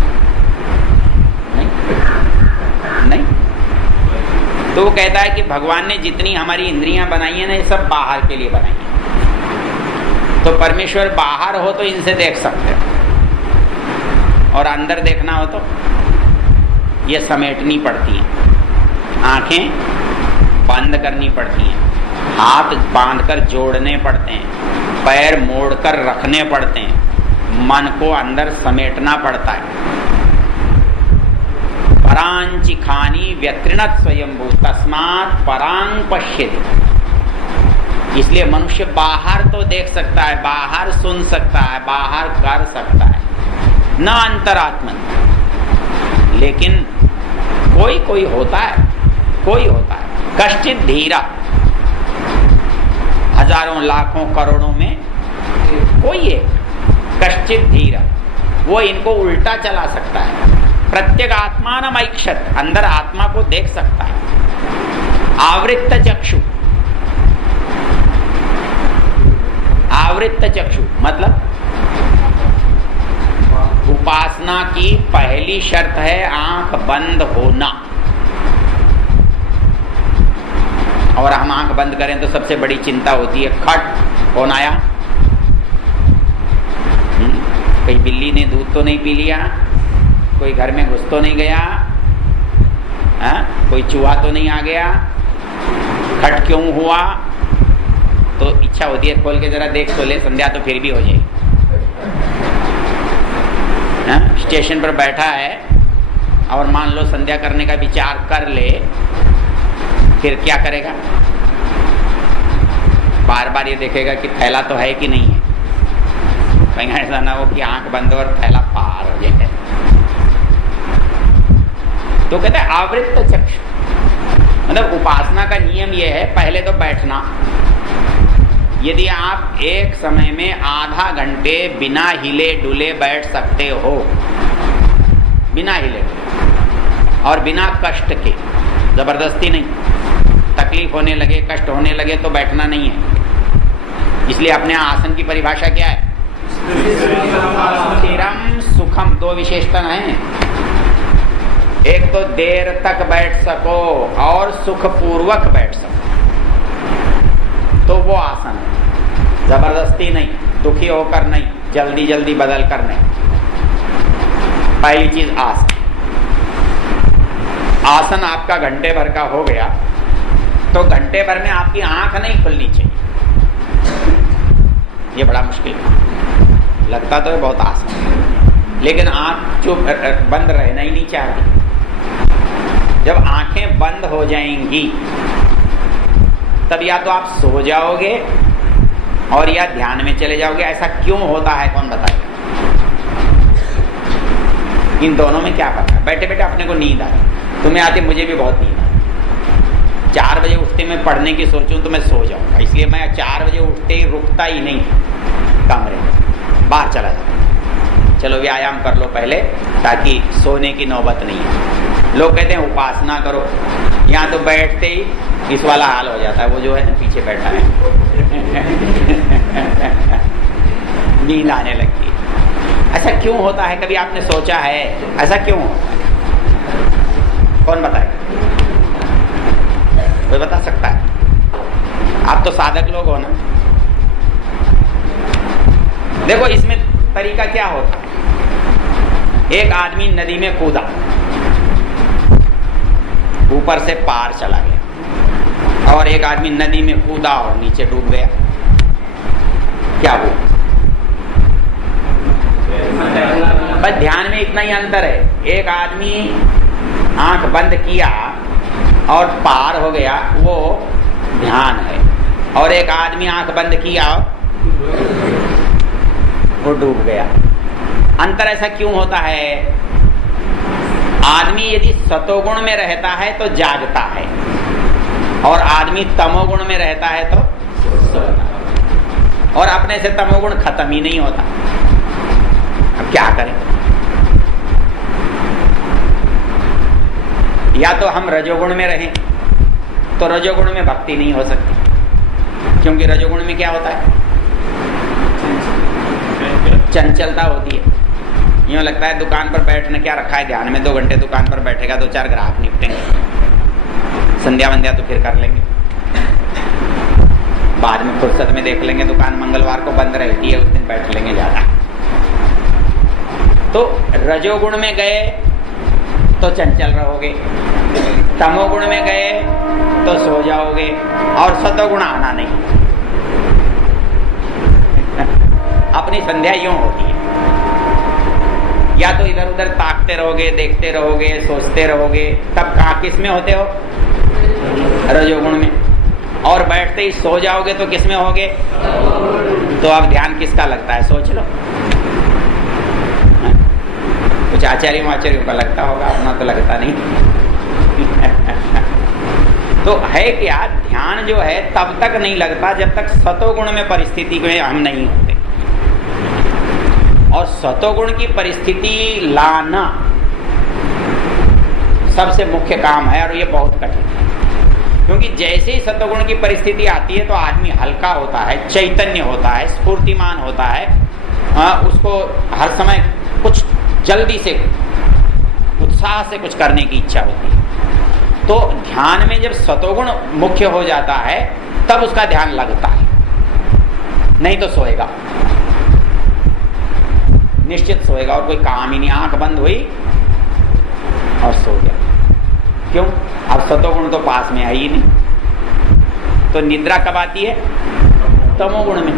नहीं? तो वो कहता है कि भगवान ने जितनी हमारी इंद्रियां बनाई है ना, ये सब बाहर के लिए बनाई है। तो परमेश्वर बाहर हो तो इनसे देख सकते हो, और अंदर देखना हो तो ये समेटनी पड़ती है, आंखें बंद करनी पड़ती हैं, हाथ बांधकर जोड़ने पड़ते हैं, पैर मोड़कर रखने पड़ते हैं, मन को अंदर समेटना पड़ता है। परांचि खानी व्यत्रिणत स्वयंभू तस्मात् परांग पश्यति। इसलिए मनुष्य बाहर तो देख सकता है, बाहर सुन सकता है, बाहर कर सकता है, न अंतरात्मन। लेकिन कोई कोई होता है, कोई होता है कश्चित धीरा, हजारों लाखों करोड़ों में कोई एक कश्चित धीरा, वो इनको उल्टा चला सकता है। प्रत्येक आत्मान ऐक्षत, अंदर आत्मा को देख सकता है। आवृत्त चक्षु, आवृत्त चक्षु मतलब उपासना की पहली शर्त है आंख बंद होना। और हम आंख बंद करें तो सबसे बड़ी चिंता होती है, खट कौन आया, कहीं बिल्ली ने दूध तो नहीं पी लिया, कोई घर में घुस तो नहीं गया, कोई चूहा तो नहीं आ गया, खट क्यों हुआ। तो इच्छा होती है खोल के जरा देख तो ले, संध्या तो फिर भी हो जाएगी। स्टेशन पर बैठा है और मान लो संध्या करने का विचार कर ले, फिर क्या करेगा? बार बार ये देखेगा कि थैला तो है कि नहीं है, कहीं ऐसा ना हो कि आंख बंद और थैला पार हो जाए। तो कहते हैं आवृत्त चक्षु, मतलब उपासना का नियम यह है, पहले तो बैठना। यदि आप एक समय में आधा घंटे बिना हिले डुले बैठ सकते हो, बिना हिले और बिना कष्ट के, जबरदस्ती नहीं, तकलीफ होने लगे, कष्ट होने लगे तो बैठना नहीं है। इसलिए अपने आसन की परिभाषा क्या है? स्थिरम सुखम। दो विशेषता हैं, एक तो देर तक बैठ सको और सुखपूर्वक बैठ सको, तो वो आसन है। जबरदस्ती नहीं, दुखी होकर नहीं, जल्दी जल्दी बदल कर नहीं। पहली चीज आसन। आसन आपका घंटे भर का हो गया तो घंटे भर में आपकी आंख नहीं खुलनी चाहिए। ये बड़ा मुश्किल है, लगता तो है बहुत आसान है, लेकिन आंख चुप बंद रहना ही नहीं चाहती। जब आंखें बंद हो जाएंगी तब या तो आप सो जाओगे और या ध्यान में चले जाओगे। ऐसा क्यों होता है कौन बताएगा? इन दोनों में क्या पता है? बैठे बैठे अपने को नींद आती, तुम्हें आती, मुझे भी बहुत नींद आती। 4 बजे उठते मैं पढ़ने की सोचूं तो मैं सो जाऊंगा, इसलिए मैं 4 बजे उठते ही रुकता ही नहीं कमरे में, बाहर चला जाता। चलो व्यायाम कर लो पहले ताकि सोने की नौबत नहीं है। लोग कहते हैं उपासना करो, यहाँ तो बैठते ही इस वाला हाल हो जाता है, वो जो है ना पीछे बैठा है नींद आने लगती है। ऐसा क्यों होता है? कभी आपने सोचा है ऐसा क्यों होता है? कौन बताएगा? कोई बता सकता है? आप तो साधक लोग हो ना। देखो इसमें तरीका क्या होता है। एक आदमी नदी में कूदा, ऊपर से पार चला गया, और एक आदमी नदी में कूदा और नीचे डूब गया। क्या हुआ? बस ध्यान में इतना ही अंतर है। एक आदमी आंख बंद किया और पार हो गया, वो ध्यान है, और एक आदमी आंख बंद किया वो डूब गया। अंतर ऐसा क्यों होता है? आदमी यदि सतोगुण में रहता है तो जागता है, और आदमी तमोगुण में रहता है तो सोता है, और अपने से तमोगुण खत्म ही नहीं होता। अब क्या करें? या तो हम रजोगुण में रहें, तो रजोगुण में भक्ति नहीं हो सकती, क्योंकि रजोगुण में क्या होता है? चंचलता होती है। यूँ लगता है दुकान पर बैठने क्या रखा है ध्यान में, 2 घंटे दुकान पर बैठेगा, 2-4 ग्राहक निपटेंगे, संध्या वंध्या तो फिर कर लेंगे, बाद में फुर्सत में देख लेंगे, दुकान मंगलवार को बंद रहती है, उस दिन बैठ लेंगे ज्यादा। तो रजोगुण में गए तो चंचल रहोगे, तमोगुण में गए तो सो जाओगे, और सतोगुण आना नहीं। अपनी संध्या यूं होती है, या तो इधर उधर ताकते रहोगे, देखते रहोगे, सोचते रहोगे, तब कहाँ किस में होते हो? रजोगुण में। और बैठते ही सो जाओगे तो किस में होगे? तो अब ध्यान किसका लगता है? सोच लो। कुछ आचार्यों का लगता होगा, अपना तो लगता नहीं। तो है क्या, ध्यान जो है तब तक नहीं लगता जब तक सतोगुण में परिस्थिति में हम नहीं होते, और सतोगुण की परिस्थिति लाना सबसे मुख्य काम है, और ये बहुत कठिन है। क्योंकि जैसे ही सतोगुण की परिस्थिति आती है तो आदमी हल्का होता है, चैतन्य होता है, स्फूर्तिमान होता है, उसको हर समय कुछ जल्दी से, उत्साह से कुछ करने की इच्छा होती है। तो ध्यान में जब सतोगुण मुख्य हो जाता है तब उसका ध्यान लगता है, नहीं तो सोएगा, निश्चित सोएगा, और कोई काम ही नहीं, आंख बंद हुई और सो गया। क्यों? अब सतोगुण तो पास में है ही नहीं। तो निद्रा कब आती है? तमोगुण में।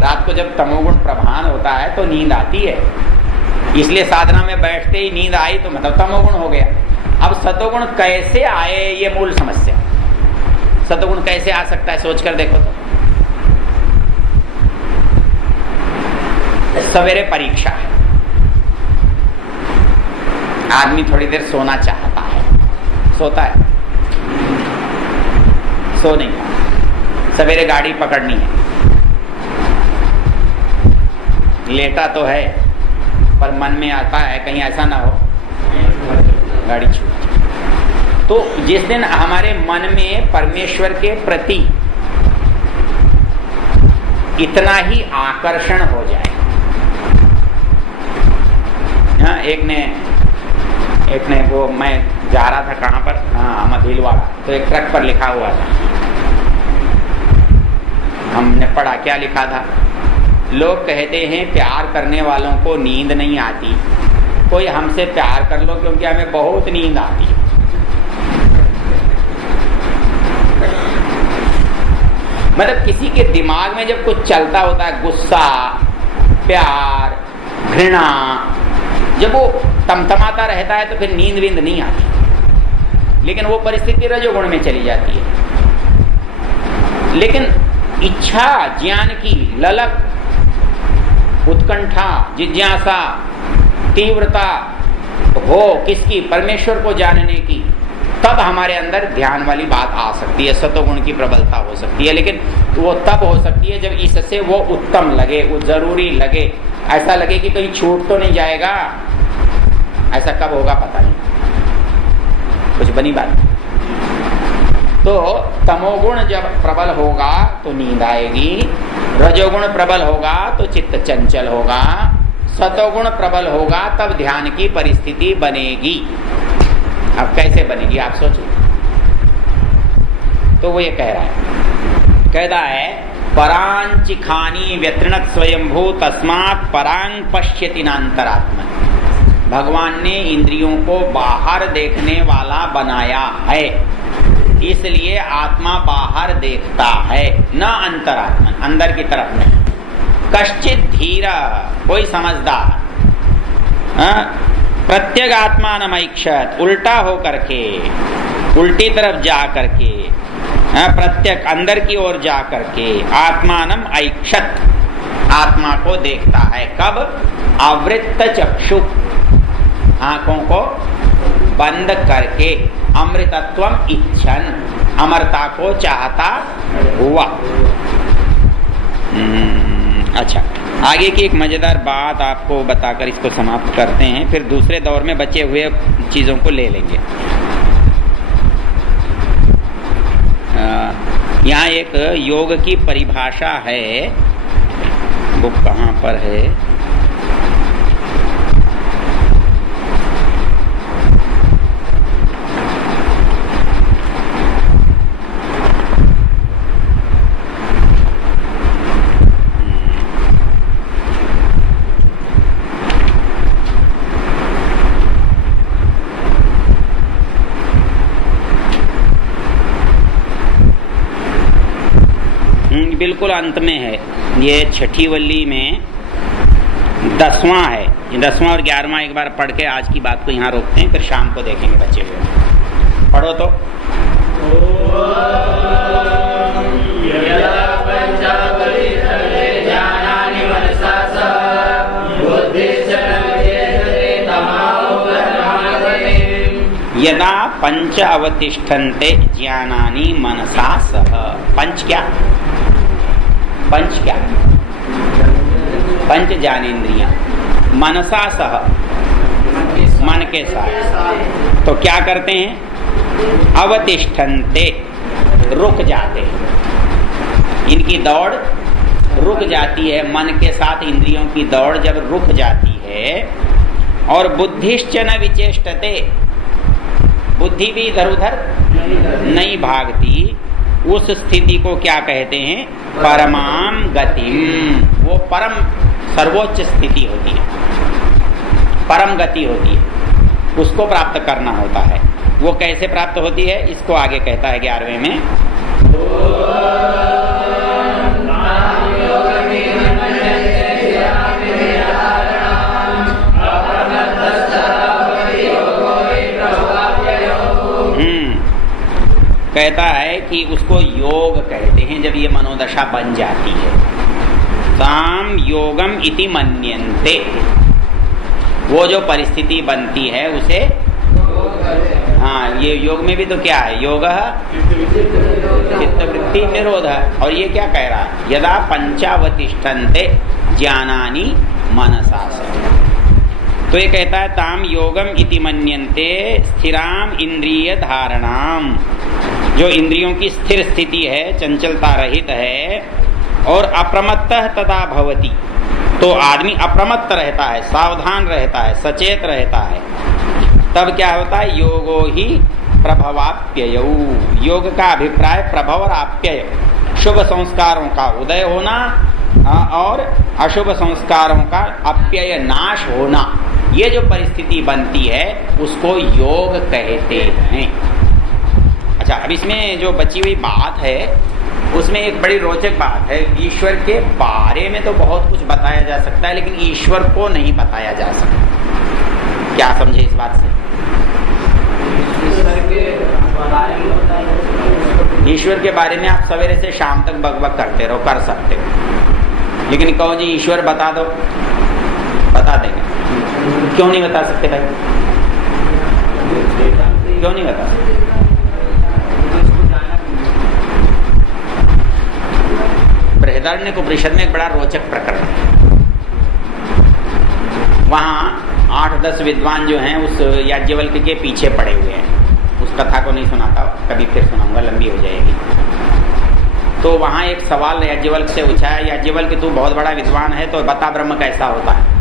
रात को जब तमोगुण प्रधान होता है तो नींद आती है, इसलिए साधना में बैठते ही नींद आई तो मतलब तमोगुण हो गया। अब सतोगुण कैसे आए, ये मूल समस्या। सतोगुण कैसे आ सकता है, सोचकर देखो तो। सवेरे परीक्षा है, आदमी थोड़ी देर सोना चाहता है, सोता है? सो नहीं। सवेरे गाड़ी पकड़नी है, लेटा तो है पर मन में आता है कहीं ऐसा ना हो गाड़ी छूट जाए। तो जिस दिन हमारे मन में परमेश्वर के प्रति इतना ही आकर्षण हो जाए। हाँ, एक ने वो, मैं जा रहा था कहाँ पर, हाँ मधीलवाड़ा, तो एक ट्रक पर लिखा हुआ था, हमने पढ़ा, क्या लिखा था? लोग कहते हैं प्यार करने वालों को नींद नहीं आती, कोई हमसे प्यार कर लो क्योंकि हमें बहुत नींद आती है। मतलब किसी के दिमाग में जब कुछ चलता होता है, गुस्सा, प्यार, घृणा, जब वो तमतमाता रहता है तो फिर नींद वींद नहीं आती, लेकिन वो परिस्थिति रजोगुण में चली जाती है। लेकिन इच्छा, ज्ञान की ललक, उत्कंठा, जिज्ञासा, तीव्रता हो किसकी? परमेश्वर को जानने की, तब हमारे अंदर ध्यान वाली बात आ सकती है, सतोगुण की प्रबलता हो सकती है। लेकिन वो तब हो सकती है जब इससे वो उत्तम लगे, वो जरूरी लगे, ऐसा लगे कि कहीं छूट तो नहीं जाएगा। ऐसा कब होगा पता नहीं, कुछ बनी बात। तो तमोगुण जब प्रबल होगा तो नींद आएगी, रजोगुण प्रबल होगा तो चित्त चंचल होगा, सतोगुण प्रबल होगा तब ध्यान की परिस्थिति बनेगी। अब कैसे बनेगी आप सोचिए। तो वो ये कह रहा है, कहता है परांचिखानी व्यतृणत स्वयंभू तस्मात् परांग पश्यति नान्तरात्मन। भगवान ने इंद्रियों को बाहर देखने वाला बनाया है, इसलिए आत्मा बाहर देखता है, न अंतरात्मन, अंदर की तरफ नहीं। कश्चित धीरा, कोई समझदार, प्रत्यगात्मान ऐक्षत, उल्टा हो करके, उल्टी तरफ जा करके, प्रत्यक अंदर की ओर जा करके, आत्मानम ऐक्षत, आत्मा को देखता है। कब? आवृत्त चक्षु, आंखों को बंद करके, अमृतत्वम इच्छन, अमरता को चाहता हुआ। अच्छा, आगे की एक मजेदार बात आपको बताकर इसको समाप्त करते हैं, फिर दूसरे दौर में बचे हुए चीजों को ले लेंगे। यहाँ एक योग की परिभाषा है, बुक कहाँ पर है? बिल्कुल अंत में है, ये छठी वल्ली में 10वां है। 10वां और 11वां एक बार पढ़ के आज की बात को यहाँ रोकते हैं, फिर शाम को देखेंगे बच्चे हुए। पढ़ो तो। यदा पंच अवतिष्ठन्ते ज्ञानानि मनसा सह। पंच क्या? पंच क्या? पंच ज्ञानेन्द्रियां मनसा सह, मन के साथ। तो क्या करते हैं? अवतिष्ठन्ते, रुक जाते हैं। इनकी दौड़ रुक जाती है, मन के साथ इंद्रियों की दौड़ जब रुक जाती है। और बुद्धिश्च न विचेष्टते, बुद्धि भी इधर उधर नहीं भागती। उस स्थिति को क्या कहते हैं? परमाम गतिम। वो परम सर्वोच्च स्थिति होती है, परम गति होती है, उसको प्राप्त करना होता है। वो कैसे प्राप्त होती है इसको आगे कहता है 11वें में। कहता है कि उसको योग कहते हैं जब ये मनोदशा बन जाती है। ताम योगम इति मन्यन्ते, वो जो परिस्थिति बनती है उसे, हाँ, ये योग में भी तो क्या है? योग चित्तवृत्ति निरोध। और ये क्या कह रहा है? यदा पंचावतिष्ठन्ते ज्ञानानि मनसा सह। तो ये कहता है ताम योगम इति मन्यन्ते स्थिराम इंद्रिय धारणाम, जो इंद्रियों की स्थिर स्थिति है, चंचलता रहित है। और अप्रमत्तः तदा भवति, तो आदमी अप्रमत्त रहता है, सावधान रहता है, सचेत रहता है। तब क्या होता है? योगो ही प्रभवाप्ययौ। योग का अभिप्राय प्रभव और आप्यय, शुभ संस्कारों का उदय होना और अशुभ संस्कारों का अप्यय नाश होना। ये जो परिस्थिति बनती है उसको योग कहते हैं। अच्छा, अब इसमें जो बची हुई बात है उसमें एक बड़ी रोचक बात है। ईश्वर के बारे में तो बहुत कुछ बताया जा सकता है, लेकिन ईश्वर को नहीं बताया जा सकता। क्या समझे इस बात से? ईश्वर के बारे में आप सवेरे से शाम तक बकबक करते रहो, कर सकते हो, लेकिन कहो जी ईश्वर बता दो, बता देंगे। क्यों नहीं बता सकते भाई? क्यों नहीं बता सकते? बृहदारण्यकोपनिषद में एक बड़ा रोचक प्रकरण है। वहाँ 8-10 विद्वान जो हैं उस याज्ञवल्क्य के पीछे पड़े हुए हैं। उस कथा को नहीं सुनाता, कभी फिर सुनाऊंगा, लंबी हो जाएगी। तो वहाँ एक सवाल याज्ञवल्क्य से पूछा है, याज्ञवल्क्य तू बहुत बड़ा विद्वान है, तो बता ब्रह्म कैसा होता है?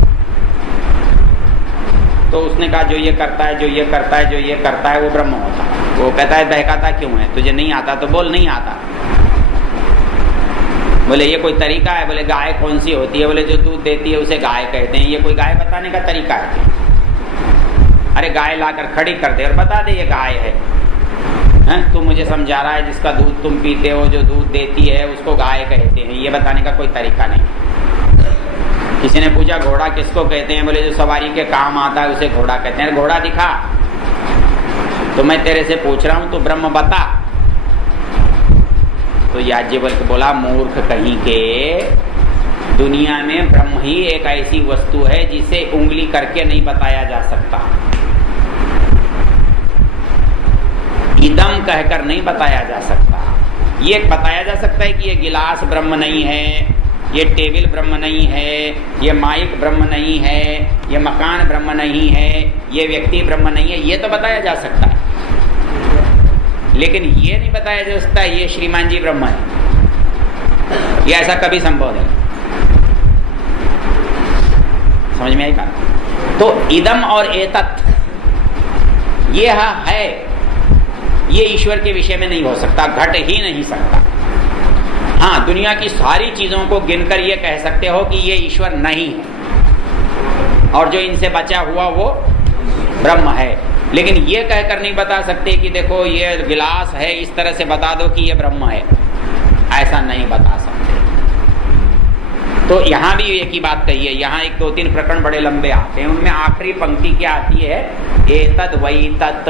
तो उसने कहा जो ये करता है, जो ये करता है, जो ये करता है वो ब्रह्म होता है। वो कहता है बहकाता क्यों है? तुझे नहीं आता तो बोल नहीं आता। बोले ये कोई तरीका है? बोले गाय कौन सी होती है? बोले जो दूध देती है उसे गाय कहते हैं। ये कोई गाय बताने का तरीका है? अरे गाय लाकर खड़ी कर दे और बता दे ये गाय है। तू मुझे समझा रहा है जिसका दूध तुम पीते हो, जो दूध देती है उसको गाय कहते हैं, ये बताने का कोई तरीका नहीं। किसी ने पूछा घोड़ा किसको कहते हैं? बोले जो सवारी के काम आता है उसे घोड़ा कहते हैं। घोड़ा दिखा, तो मैं तेरे से पूछ रहा हूं, तो ब्रह्म बता। तो याज्ञवल्क्य बोला मूर्ख कहीं के, दुनिया में ब्रह्म ही एक ऐसी वस्तु है जिसे उंगली करके नहीं बताया जा सकता, इदम कहकर नहीं बताया जा सकता। ये बताया जा सकता है कि ये गिलास ब्रह्म नहीं है, ये टेबल ब्रह्म नहीं है, ये माइक ब्रह्म नहीं है, ये मकान ब्रह्म नहीं है, ये व्यक्ति ब्रह्म नहीं है, ये तो बताया जा सकता है। लेकिन ये नहीं बताया जा सकता ये श्रीमान जी ब्रह्म है, ये ऐसा कभी संभव नहीं। समझ में आई बात? तो इदम और एतत् ये है, ये ईश्वर के विषय में नहीं हो सकता, घट ही नहीं सकता। हाँ, दुनिया की सारी चीजों को गिनकर ये कह सकते हो कि ये ईश्वर नहीं है और जो इनसे बचा हुआ वो ब्रह्म है, लेकिन ये कहकर नहीं बता सकते कि देखो ये गिलास है, इस तरह से बता दो कि ये ब्रह्म है, ऐसा नहीं बता सकते। तो यहाँ भी एक ही बात कही है। यहाँ एक 2-3 प्रकरण बड़े लंबे आते हैं, उनमें आखिरी पंक्ति क्या आती है, एतद् वै तत्।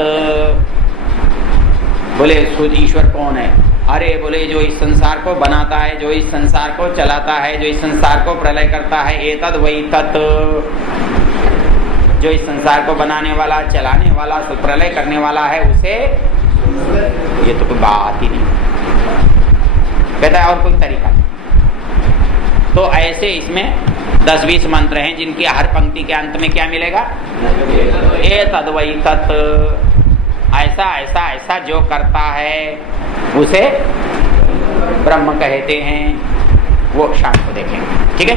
बोले ईश्वर कौन है? अरे बोले जो इस संसार को बनाता है, जो इस संसार को चलाता है, जो इस संसार को प्रलय करता है, एतद् वै तत्। जो इस संसार को बनाने वाला, चलाने वाला, प्रलय करने वाला है उसे, ये तो कोई बात ही नहीं। कहता है और कोई तरीका नहीं। तो ऐसे इसमें 10-20 मंत्र हैं जिनकी हर पंक्ति के अंत में क्या मिलेगा, एतद् वै तत्। ऐसा ऐसा ऐसा जो करता है उसे ब्रह्म कहते हैं। वो शाम को देखेंगे, ठीक है।